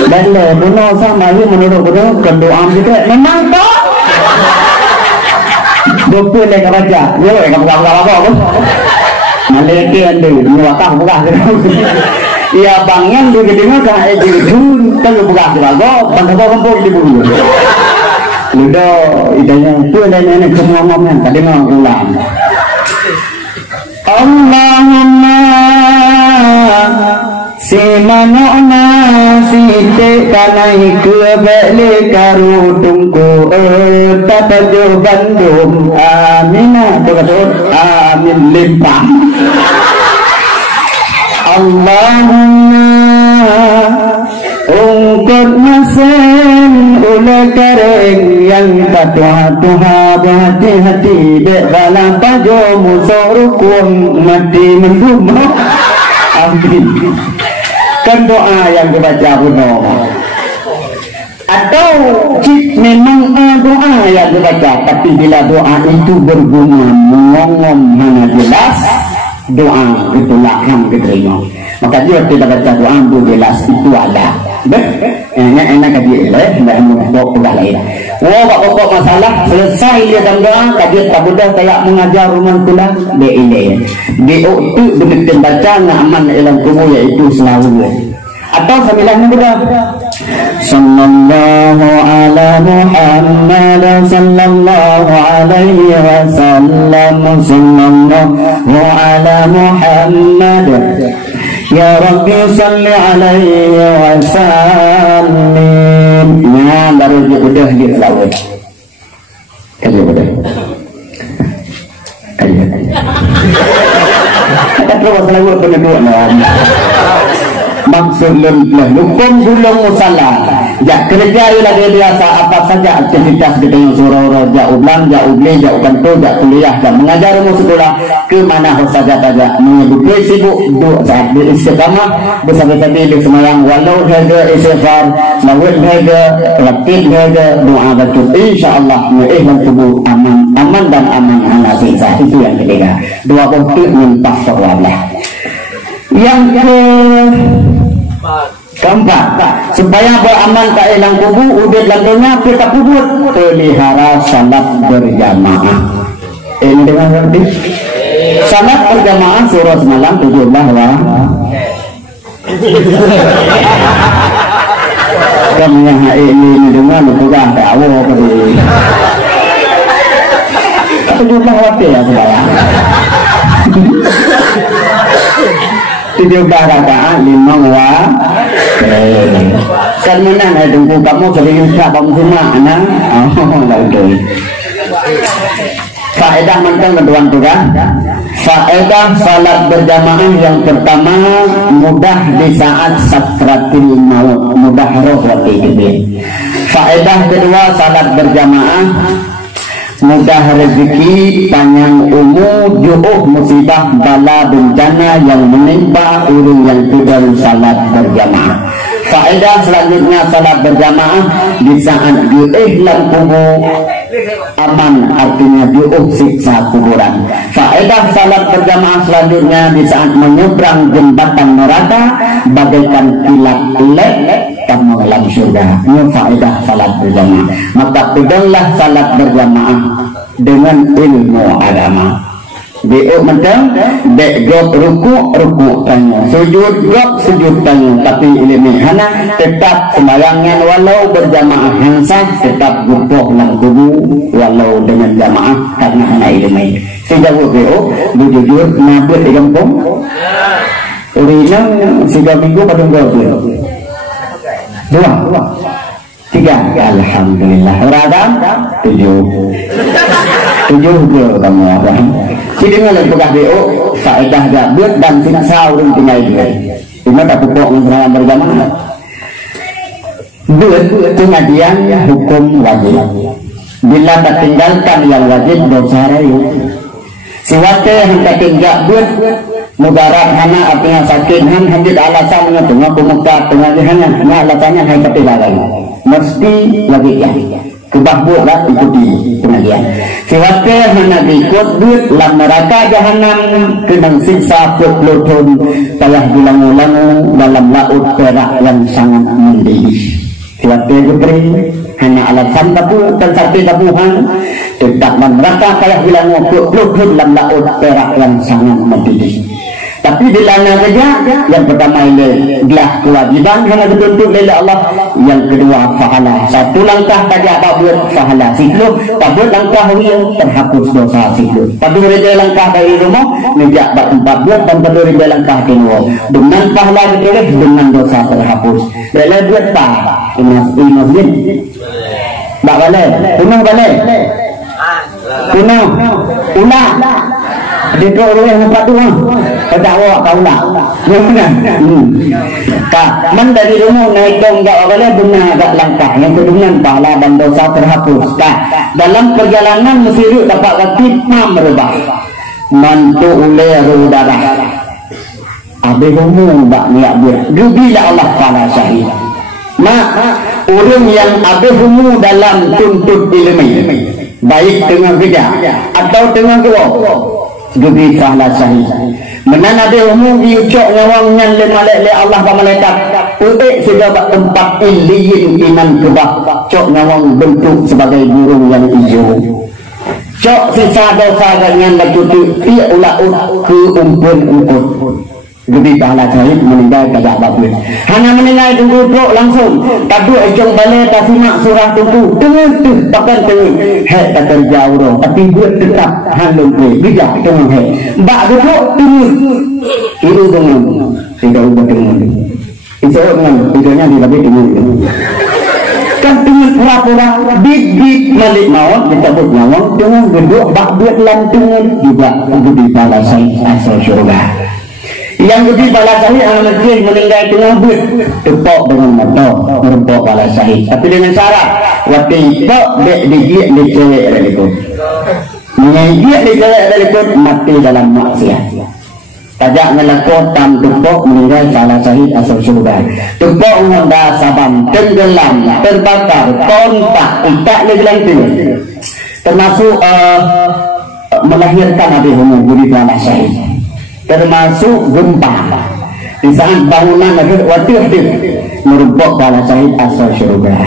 dan le sama ini menurut doa juga memang toh dokter lek baca yo kamu apa maleke ande muatah buka iya bangyan di gedenya ka ejun tang buka bago bangko kampung di bulu ludo idanya itu adanya semua momen tadi mau ulang Allahumma Simanona site kanai kebele karutungku tapajo bandung amina betul amin limpah Allahumma ungkut masen ula kareng yang patuha hati-hati bala pajo musorukun mati mendumah amin. Kan doa yang dibaca kuno atau memang doa yang dibaca, tapi bila doa itu berguna mengongom mana jelas doa itu lakam diterima, maka dia tidak baca doa itu jelas itu ada enak kaji dan membawa ulah lain. Pokok masalah selesai dia dalam doa kaji tak mudah kayak mengajar rumah kula ini di waktu demikian baca aman dalam kubur yaitu selalu atau sambilan mudah sallallahu ala Muhammad sallallahu alaihi wasallam sallallahu ala Muhammad ya Rabbi salli alaihi wasallim. Nah baru dia udah dia selawat kaji udah kaji kita terus selawat penduduk maksud hukum belum musalah ya kerja ialah dia biasa apa saja aktivitas kita yang surau jauh belang jauh beli jauh kantor jauh kuliah dan mengajar ilmu sekolah ke mana saja menyebut sibuk duduk saat di istiqamah bersama-sama di semayang walau harga istighfar lawat harga rakit harga doa betul insyaallah dan tubuh aman dan aman anak sisa itu yang ketiga dua bukti minta Allah yang keempat supaya beraman tak hilang kubur udah lantunya kita kubur pelihara salat berjamaah ini dengan ngerti salat berjamaah surah semalam 17 lah kamu yang ini dengan bukan tahu apa juga waktu ya saudara 17 rakaat 5 kan menang ada tunggu kamu sering kamu semua anak lalu faedah mentang keduan juga faedah salat berjamaah yang pertama mudah di saat sakratil maut mudah roh waktu itu faedah kedua salat berjamaah mudah rezeki, panjang umur, jauh musibah, bala bencana yang menimpa orang yang tidak salat berjamaah. Faedah selanjutnya salat berjamaah di saat diihlam kubur aman artinya jauh siksa kuburan. Faedah salat berjamaah selanjutnya di saat menyeberang jembatan neraka bagaikan kilat led kamu dalam surga. Ini faedah salat berjamaah. Maka peganglah salat berjamaah dengan ilmu agama. Biuk mentang, dek gop ruku tanya, sujud tanya, tapi ilmu hana tetap sembayangan walau berjamaah hansah tetap gupoh nang tubuh walau dengan jamaah karena hana ilmu. Sejauh biuk, jujur nabi di kampung, urinang 3 minggu pada gop. 2, 3, alhamdulillah. Radam 7 ke kamu apa? Jadi dengan pegah BO faedah gak buat dan tidak sahur tinggal dia. Cuma tak pokok dengan berjamaah. Buat pengajian hukum wajib. Bila tak tinggalkan yang wajib dosa rayu. Siwate hendak tinggal buat mudarat hana artinya sakit han hadid alasan mengetengah pemuka pengajiannya hanya alasannya hai ketilaran. Mesti lagi ya. Kebahbuat ikuti pengajian. Siwate hana ikut duit lam neraka jahanam kena siksa 40 tahun payah dilangu-langu dalam laut perak yang sangat mendidih. Siwate gepri hana alasan tapu dan sakti tapuhan tetap neraka payah dilangu 40 tahun dalam laut perak yang sangat mendidih. Tapi di lana saja yang pertama ini belah kewajiban hanya dituntut oleh Allah, yang kedua fahala satu langkah saja tak buat fahala siklu tak buat langkah yang terhapus dosa siklu tapi dia langkah dari rumah nejak bak tempat buat dan kedua dia langkah kedua dengan pahala ditulis dengan dosa terhapus bila buat tak masjid tak boleh punah boleh punah ulah dia orang yang nampak tu tak awak kau nak tak man dari rumah naik dong tak boleh benar agak langkah yang kedua pahala dan dosa terhapus tak dalam perjalanan mesti dapat kaki merubah mantu oleh udara habis umum tak niat dia rugilah Allah Ta'ala syahid orang yang habis umum dalam tuntut ilmu baik dengan kerja atau dengan dua rugi pahala syahid. Menan ada umum diucap nyawang nyan le malaikat Allah wa malaikat. Uik sudah bak tempat iliyin iman kebak. Cok nyawang bentuk sebagai burung yang hijau. Cok sisa dosa dengan bercuti ti ulah ke umpun-umpun. Rugi pahala syahid meninggal kagak bagus. Hanya meninggal tunggu duduk langsung. Tadu ejong balai tak simak surah tunggu. Tengah tu takkan tengah. Hei tak terjauh roh. Tapi buat tetap halung ke. Bijak tengah hei. Bak duduk tunggu. Itu tunggu. Tidak ubah tunggu. Itu orang tidurnya di lebih tunggu. Kan tunggu pura-pura. Bit-bit malik mawon. Disebut nyawang. Tengah duduk. Bak buat lantungan. Juga rugi pahala syahid asal syurga. Yang lebih pahala syahid anak masjid meninggal tengah but tepok dengan mata merempok pahala syahid tapi dengan syarat waktu tepok dek digiat di cewek dari ikut mengigiat di cewek dari ikut mati dalam maksiat tajak ngelakon tam tepok meninggal pahala syahid asal syurga tepok mengendah sabam tenggelam terbakar kontak ikat lagi lantai termasuk melahirkan habis umum budi pahala syahid termasuk gempa di saat bangunan waktu merumpok pahala syahid asal syurga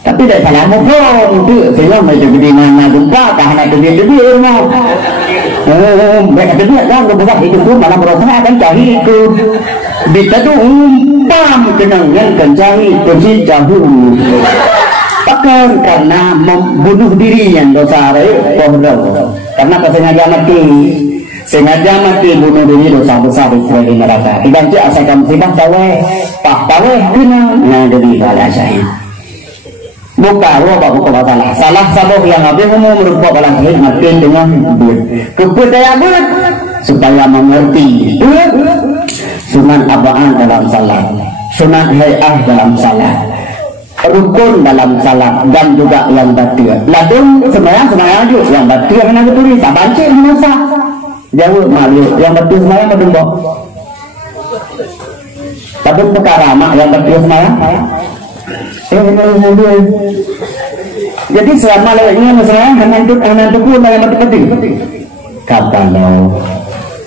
tapi tak salah mukong tu saya macam gede mana gempa tak nak duit-duit rumah mereka duit kan berbuat itu pun malah berusaha kan cari itu kita tu umpam kenangan kan cari kunci jauh pakar karena membunuh diri yang dosa karena kesengaja mati bunuh diri dosa besar di neraka. Diganti asalkan musibah tawe kena jadi pahala syahid. Buka buka masalah. Salah salah yang habis umum merupakan pahala syahid mati dengan kepercayaan supaya mengerti sunan abaan dalam salat, sunan hayah dalam salat, rukun dalam salat dan juga yang batil. Ladung sembahyang juga yang batil kena keturi tak baca masa. Jauh malu yang betul semayang betul dok. Tapi perkara mak yang betul semayang. Jadi selama lewatnya masalah nanti pun yang betul penting. Kata lo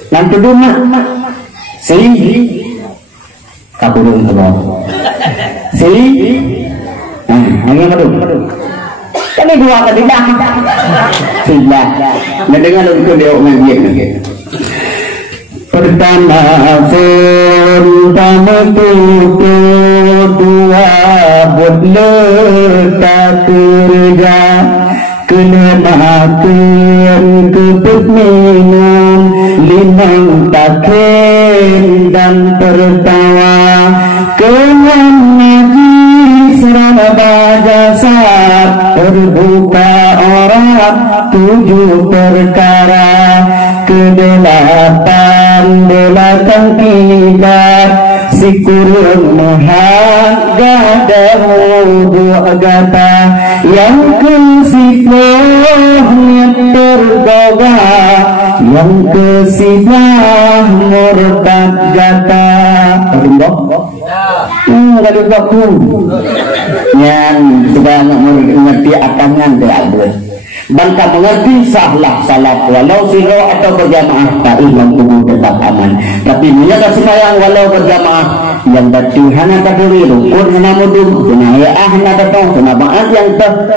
nanti dulu mak si kapurung tu si yang betul. Kami dua kali dah. Tidak. Mendengar untuk dia orang dia. Pertama tutu dua buat letak kerja kena makan keput minum limang taken dan tertawa dengan Nabi seraba jasa terbuka orang 7 perkara kedelapan belakang kiblat si kurung menghadamu dua gata yang kesifahnya tergoga yang kesifah murtad gata kalau baku yang sudah mengerti akangan berada bangka mengerti sahlah salat walau siro atau berjamaah tak ilang tubuh tetap aman tapi menjaga sembahyang walau berjamaah yang bertuhan kaduri rukun hana mudun hana hana datang hana maaf yang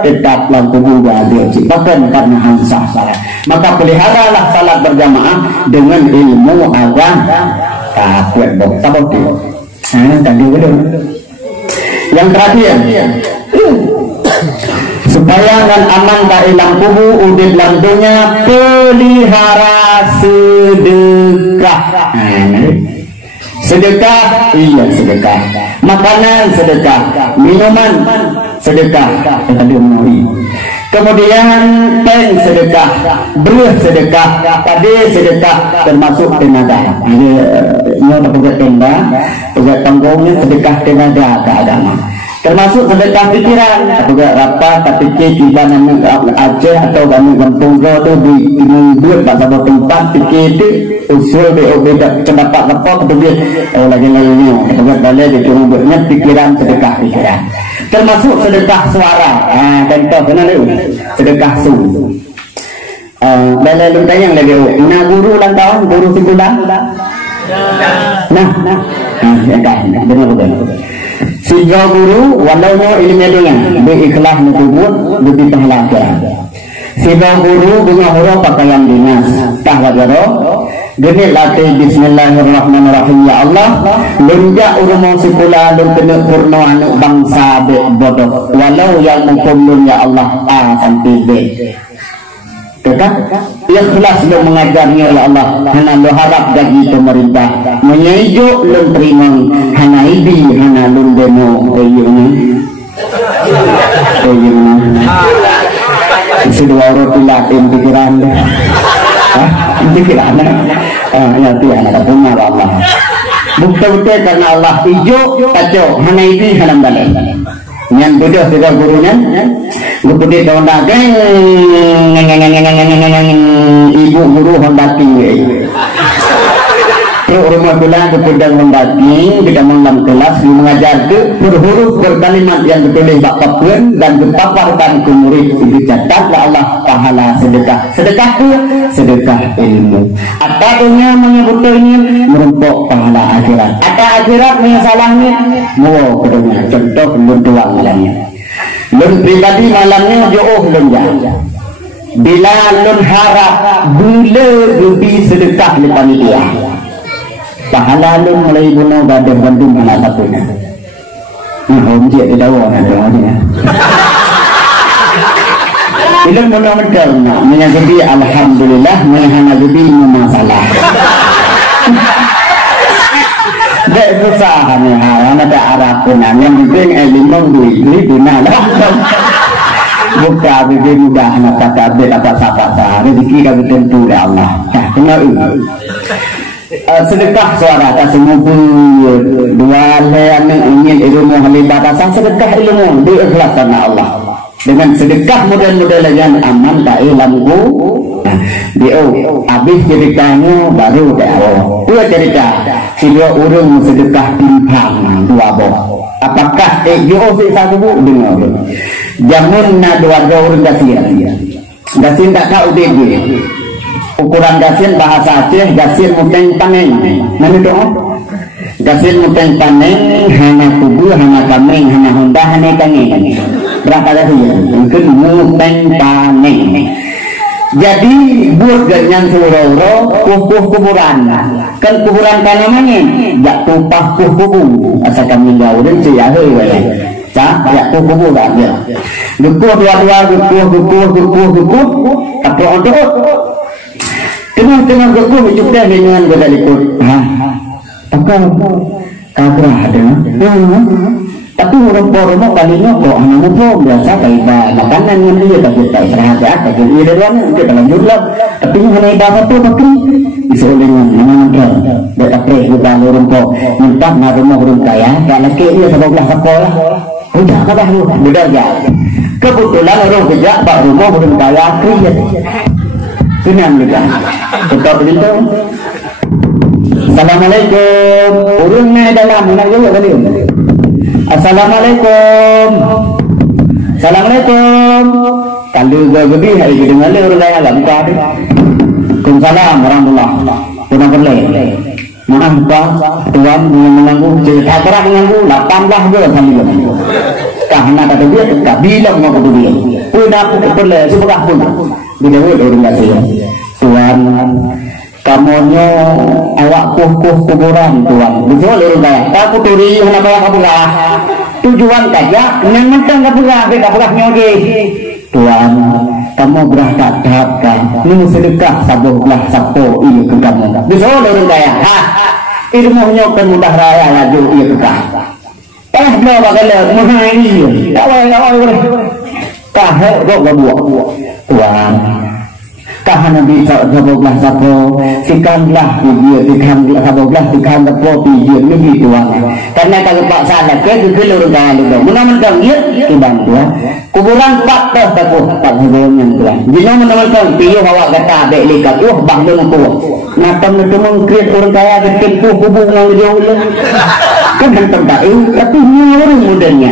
tetap lang tubuh berada bahkan karena hansah salat maka peliharalah salat berjamaah dengan ilmu agama takut dong sabot tadi dulu yang terakhir supaya dan aman tak hilang tubuh udit lantunya pelihara sedekah sedekah iya sedekah makanan sedekah minuman sedekah kemudian pen sedekah beruh sedekah padi sedekah termasuk tenaga ini petugas tenda petugas tanggungnya sedekah tenaga ke agama termasuk sedekah pikiran juga rapat tapi kita namanya ke Aceh atau kami kampung itu di duit tak satu tempat pikir itu usul BOB pendapat apa kemudian lagi-laginya juga balik di duitnya pikiran sedekah pikiran termasuk sedekah suara contoh benar itu sedekah su dan lalu tanya lagi nah guru ulang tahun guru sekolah nah ya kan benar sehingga guru walaunya ilmunya dengan berikhlas nutubut lebih pahala akhirat sehingga guru dengan huruf pakaian dinas tahlajaro genit latih bismillahirrahmanirrahim ya Allah lunjak urumong sikula lun kena kurno anak bangsa bodoh walau yang mengkumlun ya Allah sampai B tetap ikhlas lo mengajarnya ya Allah hana lo harap gaji pemerintah menyejuk lo terima hana ibi hana lo demo sudah roti latin pikiran pikiran nanti anak punya Allah bukti-bukti karena Allah hijau kacau hana ibi hana balik yang bodoh juga gurunya gede tahun dagang ibu guru hondati rumah bilang kepada hondati kita mengajar kelas mengajar ke berhuruf berkalimat yang ditulis bak kapun dan dipaparkan ke murid dicatatlah Allah pahala sedekah sedekah itu sedekah ilmu ataunya menyebutnya merumpuk pahala akhirat atau akhirat menyesalahnya mau kedua contoh belum doang malamnya lun pribadi malamnya jauh lun bila lun harap bila lebih sedekah di panitia pahala lun mulai bunuh badan bandung mana satunya om cik tidak tahu ada bila bunuh medal menyakiti alhamdulillah menyahanajubi masalah dek susah nih ada Arab punan yang penting limong duit di mana buka begini mudah anak kata update apa rezeki kami tentu oleh Allah kenal sedekah suara tak semua dua yang ingin ilmu halibatasan sedekah ilmu diikhlas karena Allah dengan sedekah model-model yang aman tak ilmu dia habis ceritamu baru dua cerita sila urung sedekah timpang dua boh apakah yo satu bu dengar jamun na dua urung gasin tak tahu dia ukuran gasin bahasa Aceh gasin mungkin panen mana doa gasin mungkin panen hanya tubuh hanya kameng hanya honda hanya kangen berapa gasin mungkin mungkin panen jadi buat ganyan suroro kuburan kan kuburan namanya jak tumpah kubung asal kami jauh dan siapa ya kuburan ya dukuh dua-dua dukuh tapi untuk tengah dukuh juga dengan godal ikut apa kabrah ada. Tapi orang porno kalinya kok anak muda biasa kayak makanan yang dia tak kita istirahat ya, tak jadi dia doang dia lanjut lah. Tapi yang mana ibadah tu pakai isolingan mana dia, dia tak pergi kita orang kok minta nak rumah orang kaya, kalau dia sekolah sekolah, udah apa lu, udah aja. Kebetulan orang kerja pak rumah orang kaya kerja, senang juga. Betul begitu. Assalamualaikum. Urungnya dalam mana juga kali. Assalamualaikum. Assalamualaikum. Kalau gede hari kedengar le orang kaya lagi tak ada. Waalaikumsalam warahmatullah. Kurang boleh. Maaf Pak, Tuan mengganggu. Cerita terang mengganggu. 18 bulan kami lagi. Karena kata dia tak bilang mau ke dia. Udah aku boleh sebab pun. Dia orang kaya. Tuan kamunya awak kuh kuburan Tuan. Betul orang kaya. Aku turi nak kamu lah. Tujuan saja yang mentang kamu lah, kamu lah nyoge. Tuan, kamu berangkat tahapkan. Ini sedekah sabulah sapo ini ke kamu. Betul orang kaya. Ilmunya pemudah raya laju ia kekah. Belum bagaimana mengenai awal kahok dok buat Tuan. Kahana bisa sabulah sapo sikanlah dia sikanlah sabulah sikan sapo dia ni Tuan. Karena kalau Pak salah ke orang kaya itu. Menang dia dibantu. Kuburan 14 takut tak sebelumnya Tuan. Jika menemukan piu bawa kata abek likat, bangun tu. Natam itu mengkreat orang kaya bertempuh kubur yang jauh lah. Kan tempat ini, tapi ni orang mudanya.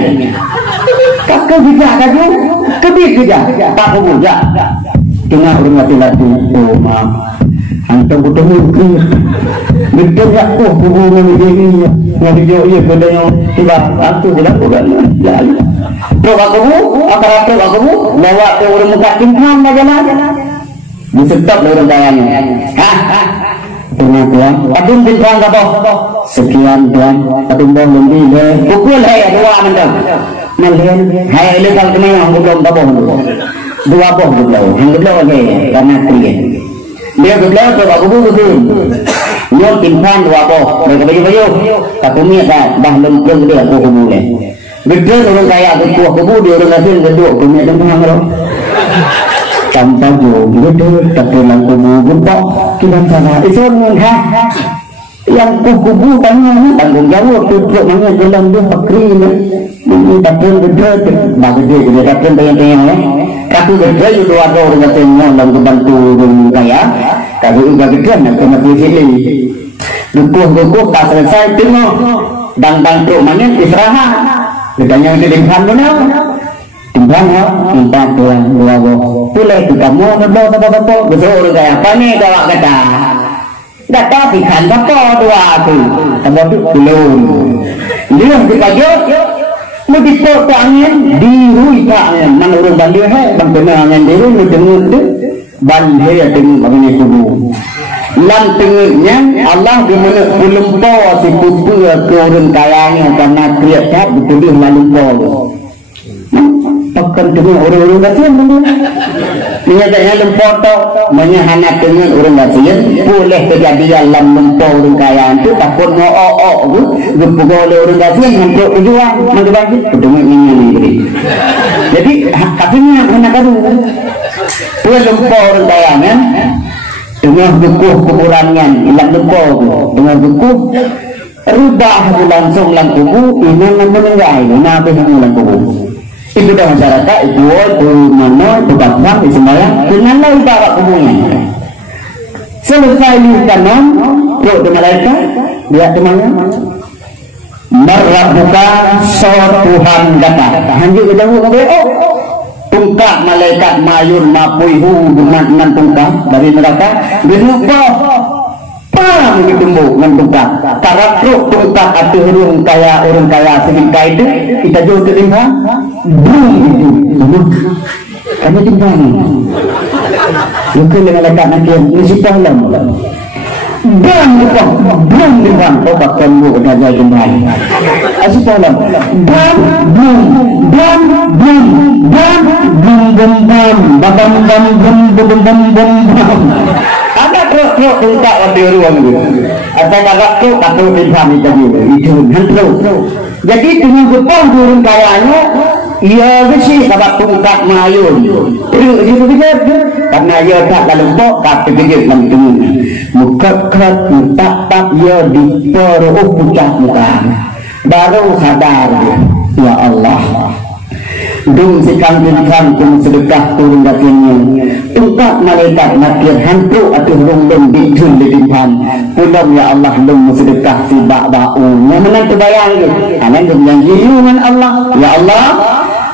Kakak juga kaju, kebik juga, tak kubur juga. Tengah orang laki-laki, oh maaf. Antum betul mungkin. Betul tak kubur yang jauh. Yang jauh ia bedanya tiba. Aku bilang bukan. Truk aku, antara truk aku, bawa ke orang muka timpang jalan. Disedap orang kayanya. Tuan Tuan, adun timpang apa? Sekian Tuan, adun bang lebih. Pukul hai dua mandang. Malian, hai legal kemana? Belum tabung. Dua boh belum. Yang belum hai karena krian. Dia belum truk aku belum. Nyom timpang dua boh. Mereka baju. Tak kumit dah belum dia aku boleh. Betul orang kaya ketua kubu dia orang asing kedua punya dan pengaruh. Tanpa jauh betul tapi dalam kubu gempa kita sana itu mengah yang kubu tanggung jawab tutup mana dalam dia fakri ini tapi betul bagi dia tapi yang tapi betul itu ada orang asing yang bantu orang kaya kalau juga betul nak kena pilih kubu tak selesai tengok dan bantu mana istirahat. Ditanya di timpan mana? Timpan ya, timpan Tuan dua boh. Pulai tu kamu betul betul orang kaya apa ni kau kata? Data timpan apa dua tu? Kamu tu belum. Dia kita jauh. Mau dipotong angin, dirui angin. Mana orang bandir hai, bang benar angin dirui, lu dengar tu bandir dengan begini tubuh. Lam tengahnya Allah di mana lumpur si pupu ke orang kayanya karena kriatnya betul lumpur. Pakai dengan orang-orang kasihan betul. Menyatakan lumpur tu menyahanat dengan orang kasihan boleh kejadian dalam lumpur orang kaya itu takut ngok tu gempur oleh orang kasihan untuk tujuan mengbagi betul ini. Jadi katanya anak kadu tu lumpur orang kayanya. Dengan bukuh kuburannya ilang lumpur dengan bukuh rubah langsung lang kubu ini menengah ini nabi lang kubu itu dah masyarakat itu mana itu bangsa itu sembahyang dengan lain bawa kubunya selesai ditanam roh di malaikat lihat di mana marrabuka sor Tuhan datang hanjur ke jauh tungkak malaikat mayun mapuihu dengan tungkak dari neraka dinupa pam ditumbuh dengan tungkak karakter tungkak atau orang kaya sedikit itu kita jauh ke timbang belum itu kami timbang mungkin malaikat nanti mesti pahalam belum timbang obat kamu dah jadi timbang asyik pahalam belum ada terus tungkak ada ruang itu. Atau kalau tu kata Tuhan itu hantu. Jadi dengan Jepang turun kayanya, ia besi sebab tungkak mayun. Itu benar. Karena ia tak lalu bok tak terkejut dalam tubuh. Muka kerat tak ia diperuh pucat muka. Baru sadar dia, ya Allah. Dung sikam bintan kum sedekah turun dagingnya. Tungkak malaikat nakir hantu atau rung bijun di depan. Pulang ya Allah lung sedekah si ba'ba'u. Yang mana terbayang itu? Karena itu yang dengan Allah. Ya Allah,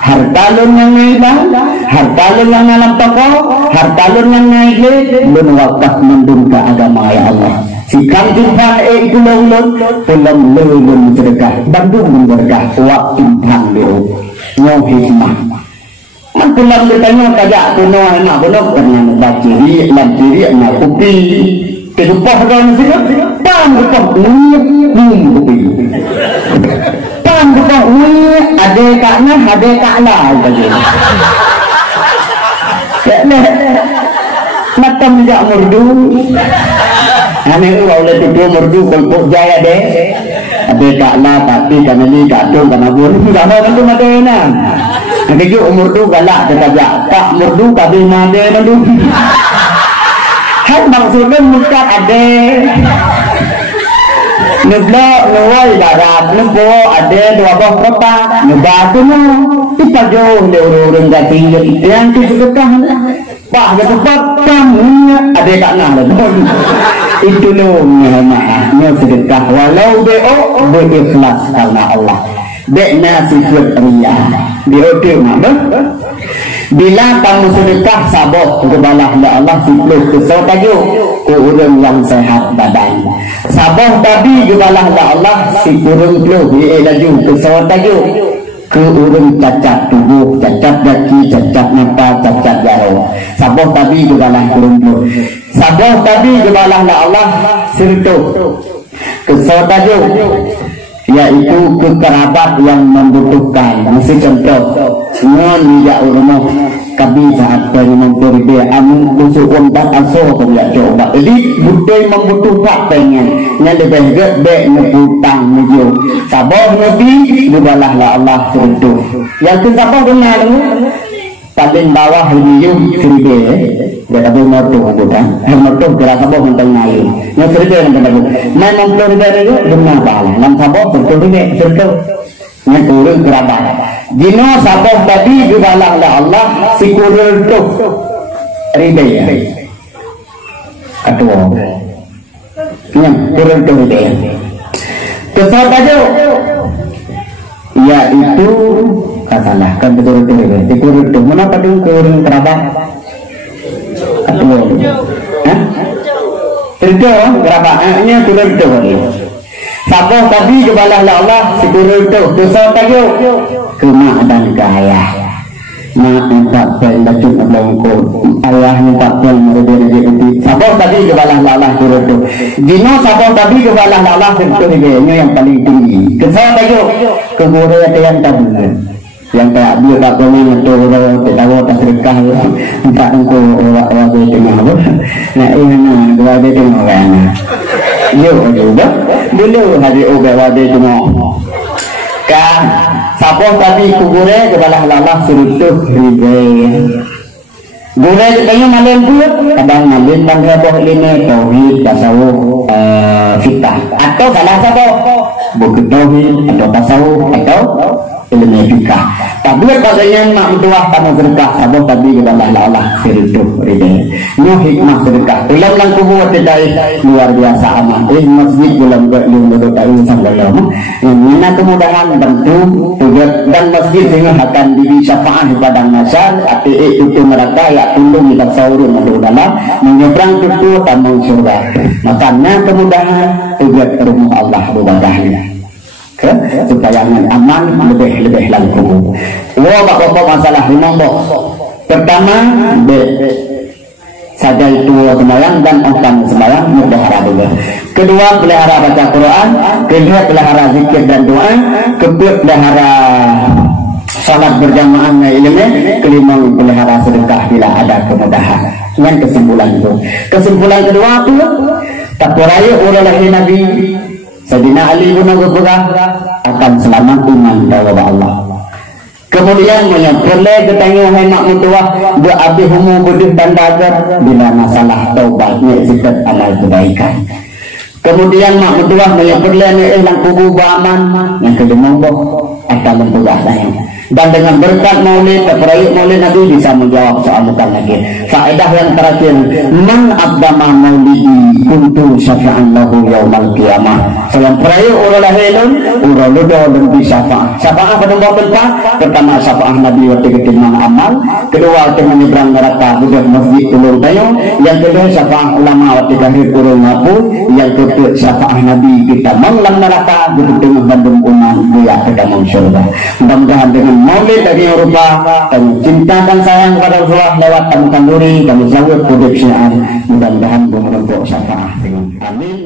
harta lun yang naibah, harta lun yang alam toko, harta lun yang naibah, lun wakaf mendung ke agama ya Allah. Sikam bintan itu lun pulang lun sedekah. Bandung berkah waktu bintan biru. Nyong hikmah. Man pulang bertanya kajak kuno anak kuno kerana baca diri, diri anak kopi. Kedupah dan sikap, pam kupah kopi. Pam kupah ada kakna, ada kakla. Macam tidak merdu. Anak itu oleh tidur merdu kolpok jaya deh. Ada kakla tapi kami ni kacau kena buat. Tidak mau tentu madena. Nanti juga umur tu galak terkajak. Tak merdu tapi madena tu. Hai maksudnya muka ada. Neblok, newai darat, nebo ada dua buah kereta. Nebatu mu. Kita jauh dia orang-orang tinggi. Yang tu sedekah. Pak kata patang ada kakna lah. Itu loh maafnya sedekah walau berikhlas karena Allah. Dekna sifat ria. Diutik mana? Bila kamu sedekah sabot kepada Allah siklus kesal tajuk ke orang yang sehat badan. Sabot tadi kepada Allah si kurung peluh laju kesal tajuk ke orang cacat tubuh, cacat kaki, cacat mata, cacat jauh. Sabah tadi kebalah kurung. Sabah tadi kebalah Allah sirtuh. Kesal tajuk yaitu kekerabat yang membutuhkan. Masih contoh, ngon tidak rumah kami saat dari memperibadi amun busuk umpat asal tidak coba. Jadi budaya membutuhkan pengen. Yang lebih gede ngeputang mejo. Sabah nabi kebalah Allah sirtuh. Yang kesabah benar paling bawah hidung seribe. Dia tak boleh mertu bukan? Mertu kira sabah mentang naik. Yang seribe yang kena bukan. Main memperibadi itu benar balah. Yang sabah sirtuh. Yang kurang kerabat. Jino sabah tadi kebalah Allah si kurang tu ribe ya. Ketua. Yang kurang tu ribe. Kesal tajuk yaitu katalah kan betul-betul itu mengapa dong kurang kerabat atau itu kerabatnya kurang itu sabah tadi kebalah Allah sekurang itu dosa tajuk kema dan kaya mak tak pendapat melongkor ayahnya tak pendapat sabah tadi kebalah Allah kurang itu jino sabah tadi kebalah Allah sekurang itu yang paling tinggi kesal tajuk kekurang yang tadi yang tak dia tak boleh untuk orang tak tahu tak sedekah tak untuk orang tengah apa nak ini dua dia tengah kan yo juga dulu hari obat wadi tengah kan sabah tadi kubure kebalah Allah serutuh ribe gure tanya malam pun kadang malam bangga boh ini tauhid tasawuf fikah atau salah satu buku tauhid atau tasawuf atau ilmu fikah. Tapi katanya nak berdoa tanpa sedekah sabah tadi kepada Allah sirtuh ribe. Nyo hikmah sedekah. Ulang lang kubuat tidak luar biasa amat. Masjid ulang belum berdoa sambil ini kemudahan bantu dan masjid dengan akan diri syafaat kepada masyarakat ati itu mereka ya tunduk di tasawurun atau dalam menyeberang itu tamu surga. Makanya kemudahan tujuan rumah Allah beribadahnya. Supaya aman lebih lagi. Wah bapak masalah nombor pertama saja itu sembahyang dan orang sembahyang pelihara juga. Kedua pelihara baca Quran, kedua pelihara zikir dan doa, kedua pelihara salat berjamaah ilmu, kelima pelihara sedekah bila ada kemudahan. Dengan kesimpulan itu. Kesimpulan kedua itu tak peraya oleh Nabi Sayyidina Ali bin Abi Thalib akan selamat iman kepada Allah. Kemudian boleh ketanya hemat mutuah dia habis umur berdih dan dagar bila masalah taubatnya sikat amal kebaikan. Kemudian mak mutuah boleh hilang kubu aman yang kelima akan memperbaiki. Dan dengan berkat maulid, perayaan maulid Nabi bisa menjawab soal bukan lagi. Faedah yang terakhir, man abdama maulidi kuntu syafi'an lahu yaumal qiyamah. Yang perayaan ulah helon, ulah ludo dan bisyafa'. Syafa'ah pada waktu pertama syafa'ah Nabi waktu ketimang amal, kedua waktu menyeberang neraka budak masjid ulul tayo, yang kedua syafa'ah ulama waktu kahir urul ngapu, yang ketiga syafa'ah Nabi kita menglam neraka budak dengan bandung umat dia kedamang syurga. Mudah-mudahan dengan maulid dari Eropa kami cintakan sayang kepada Rasulullah lewat tamu kanduri kami jawab produksian mudah-mudahan berbentuk syafaat. Amin.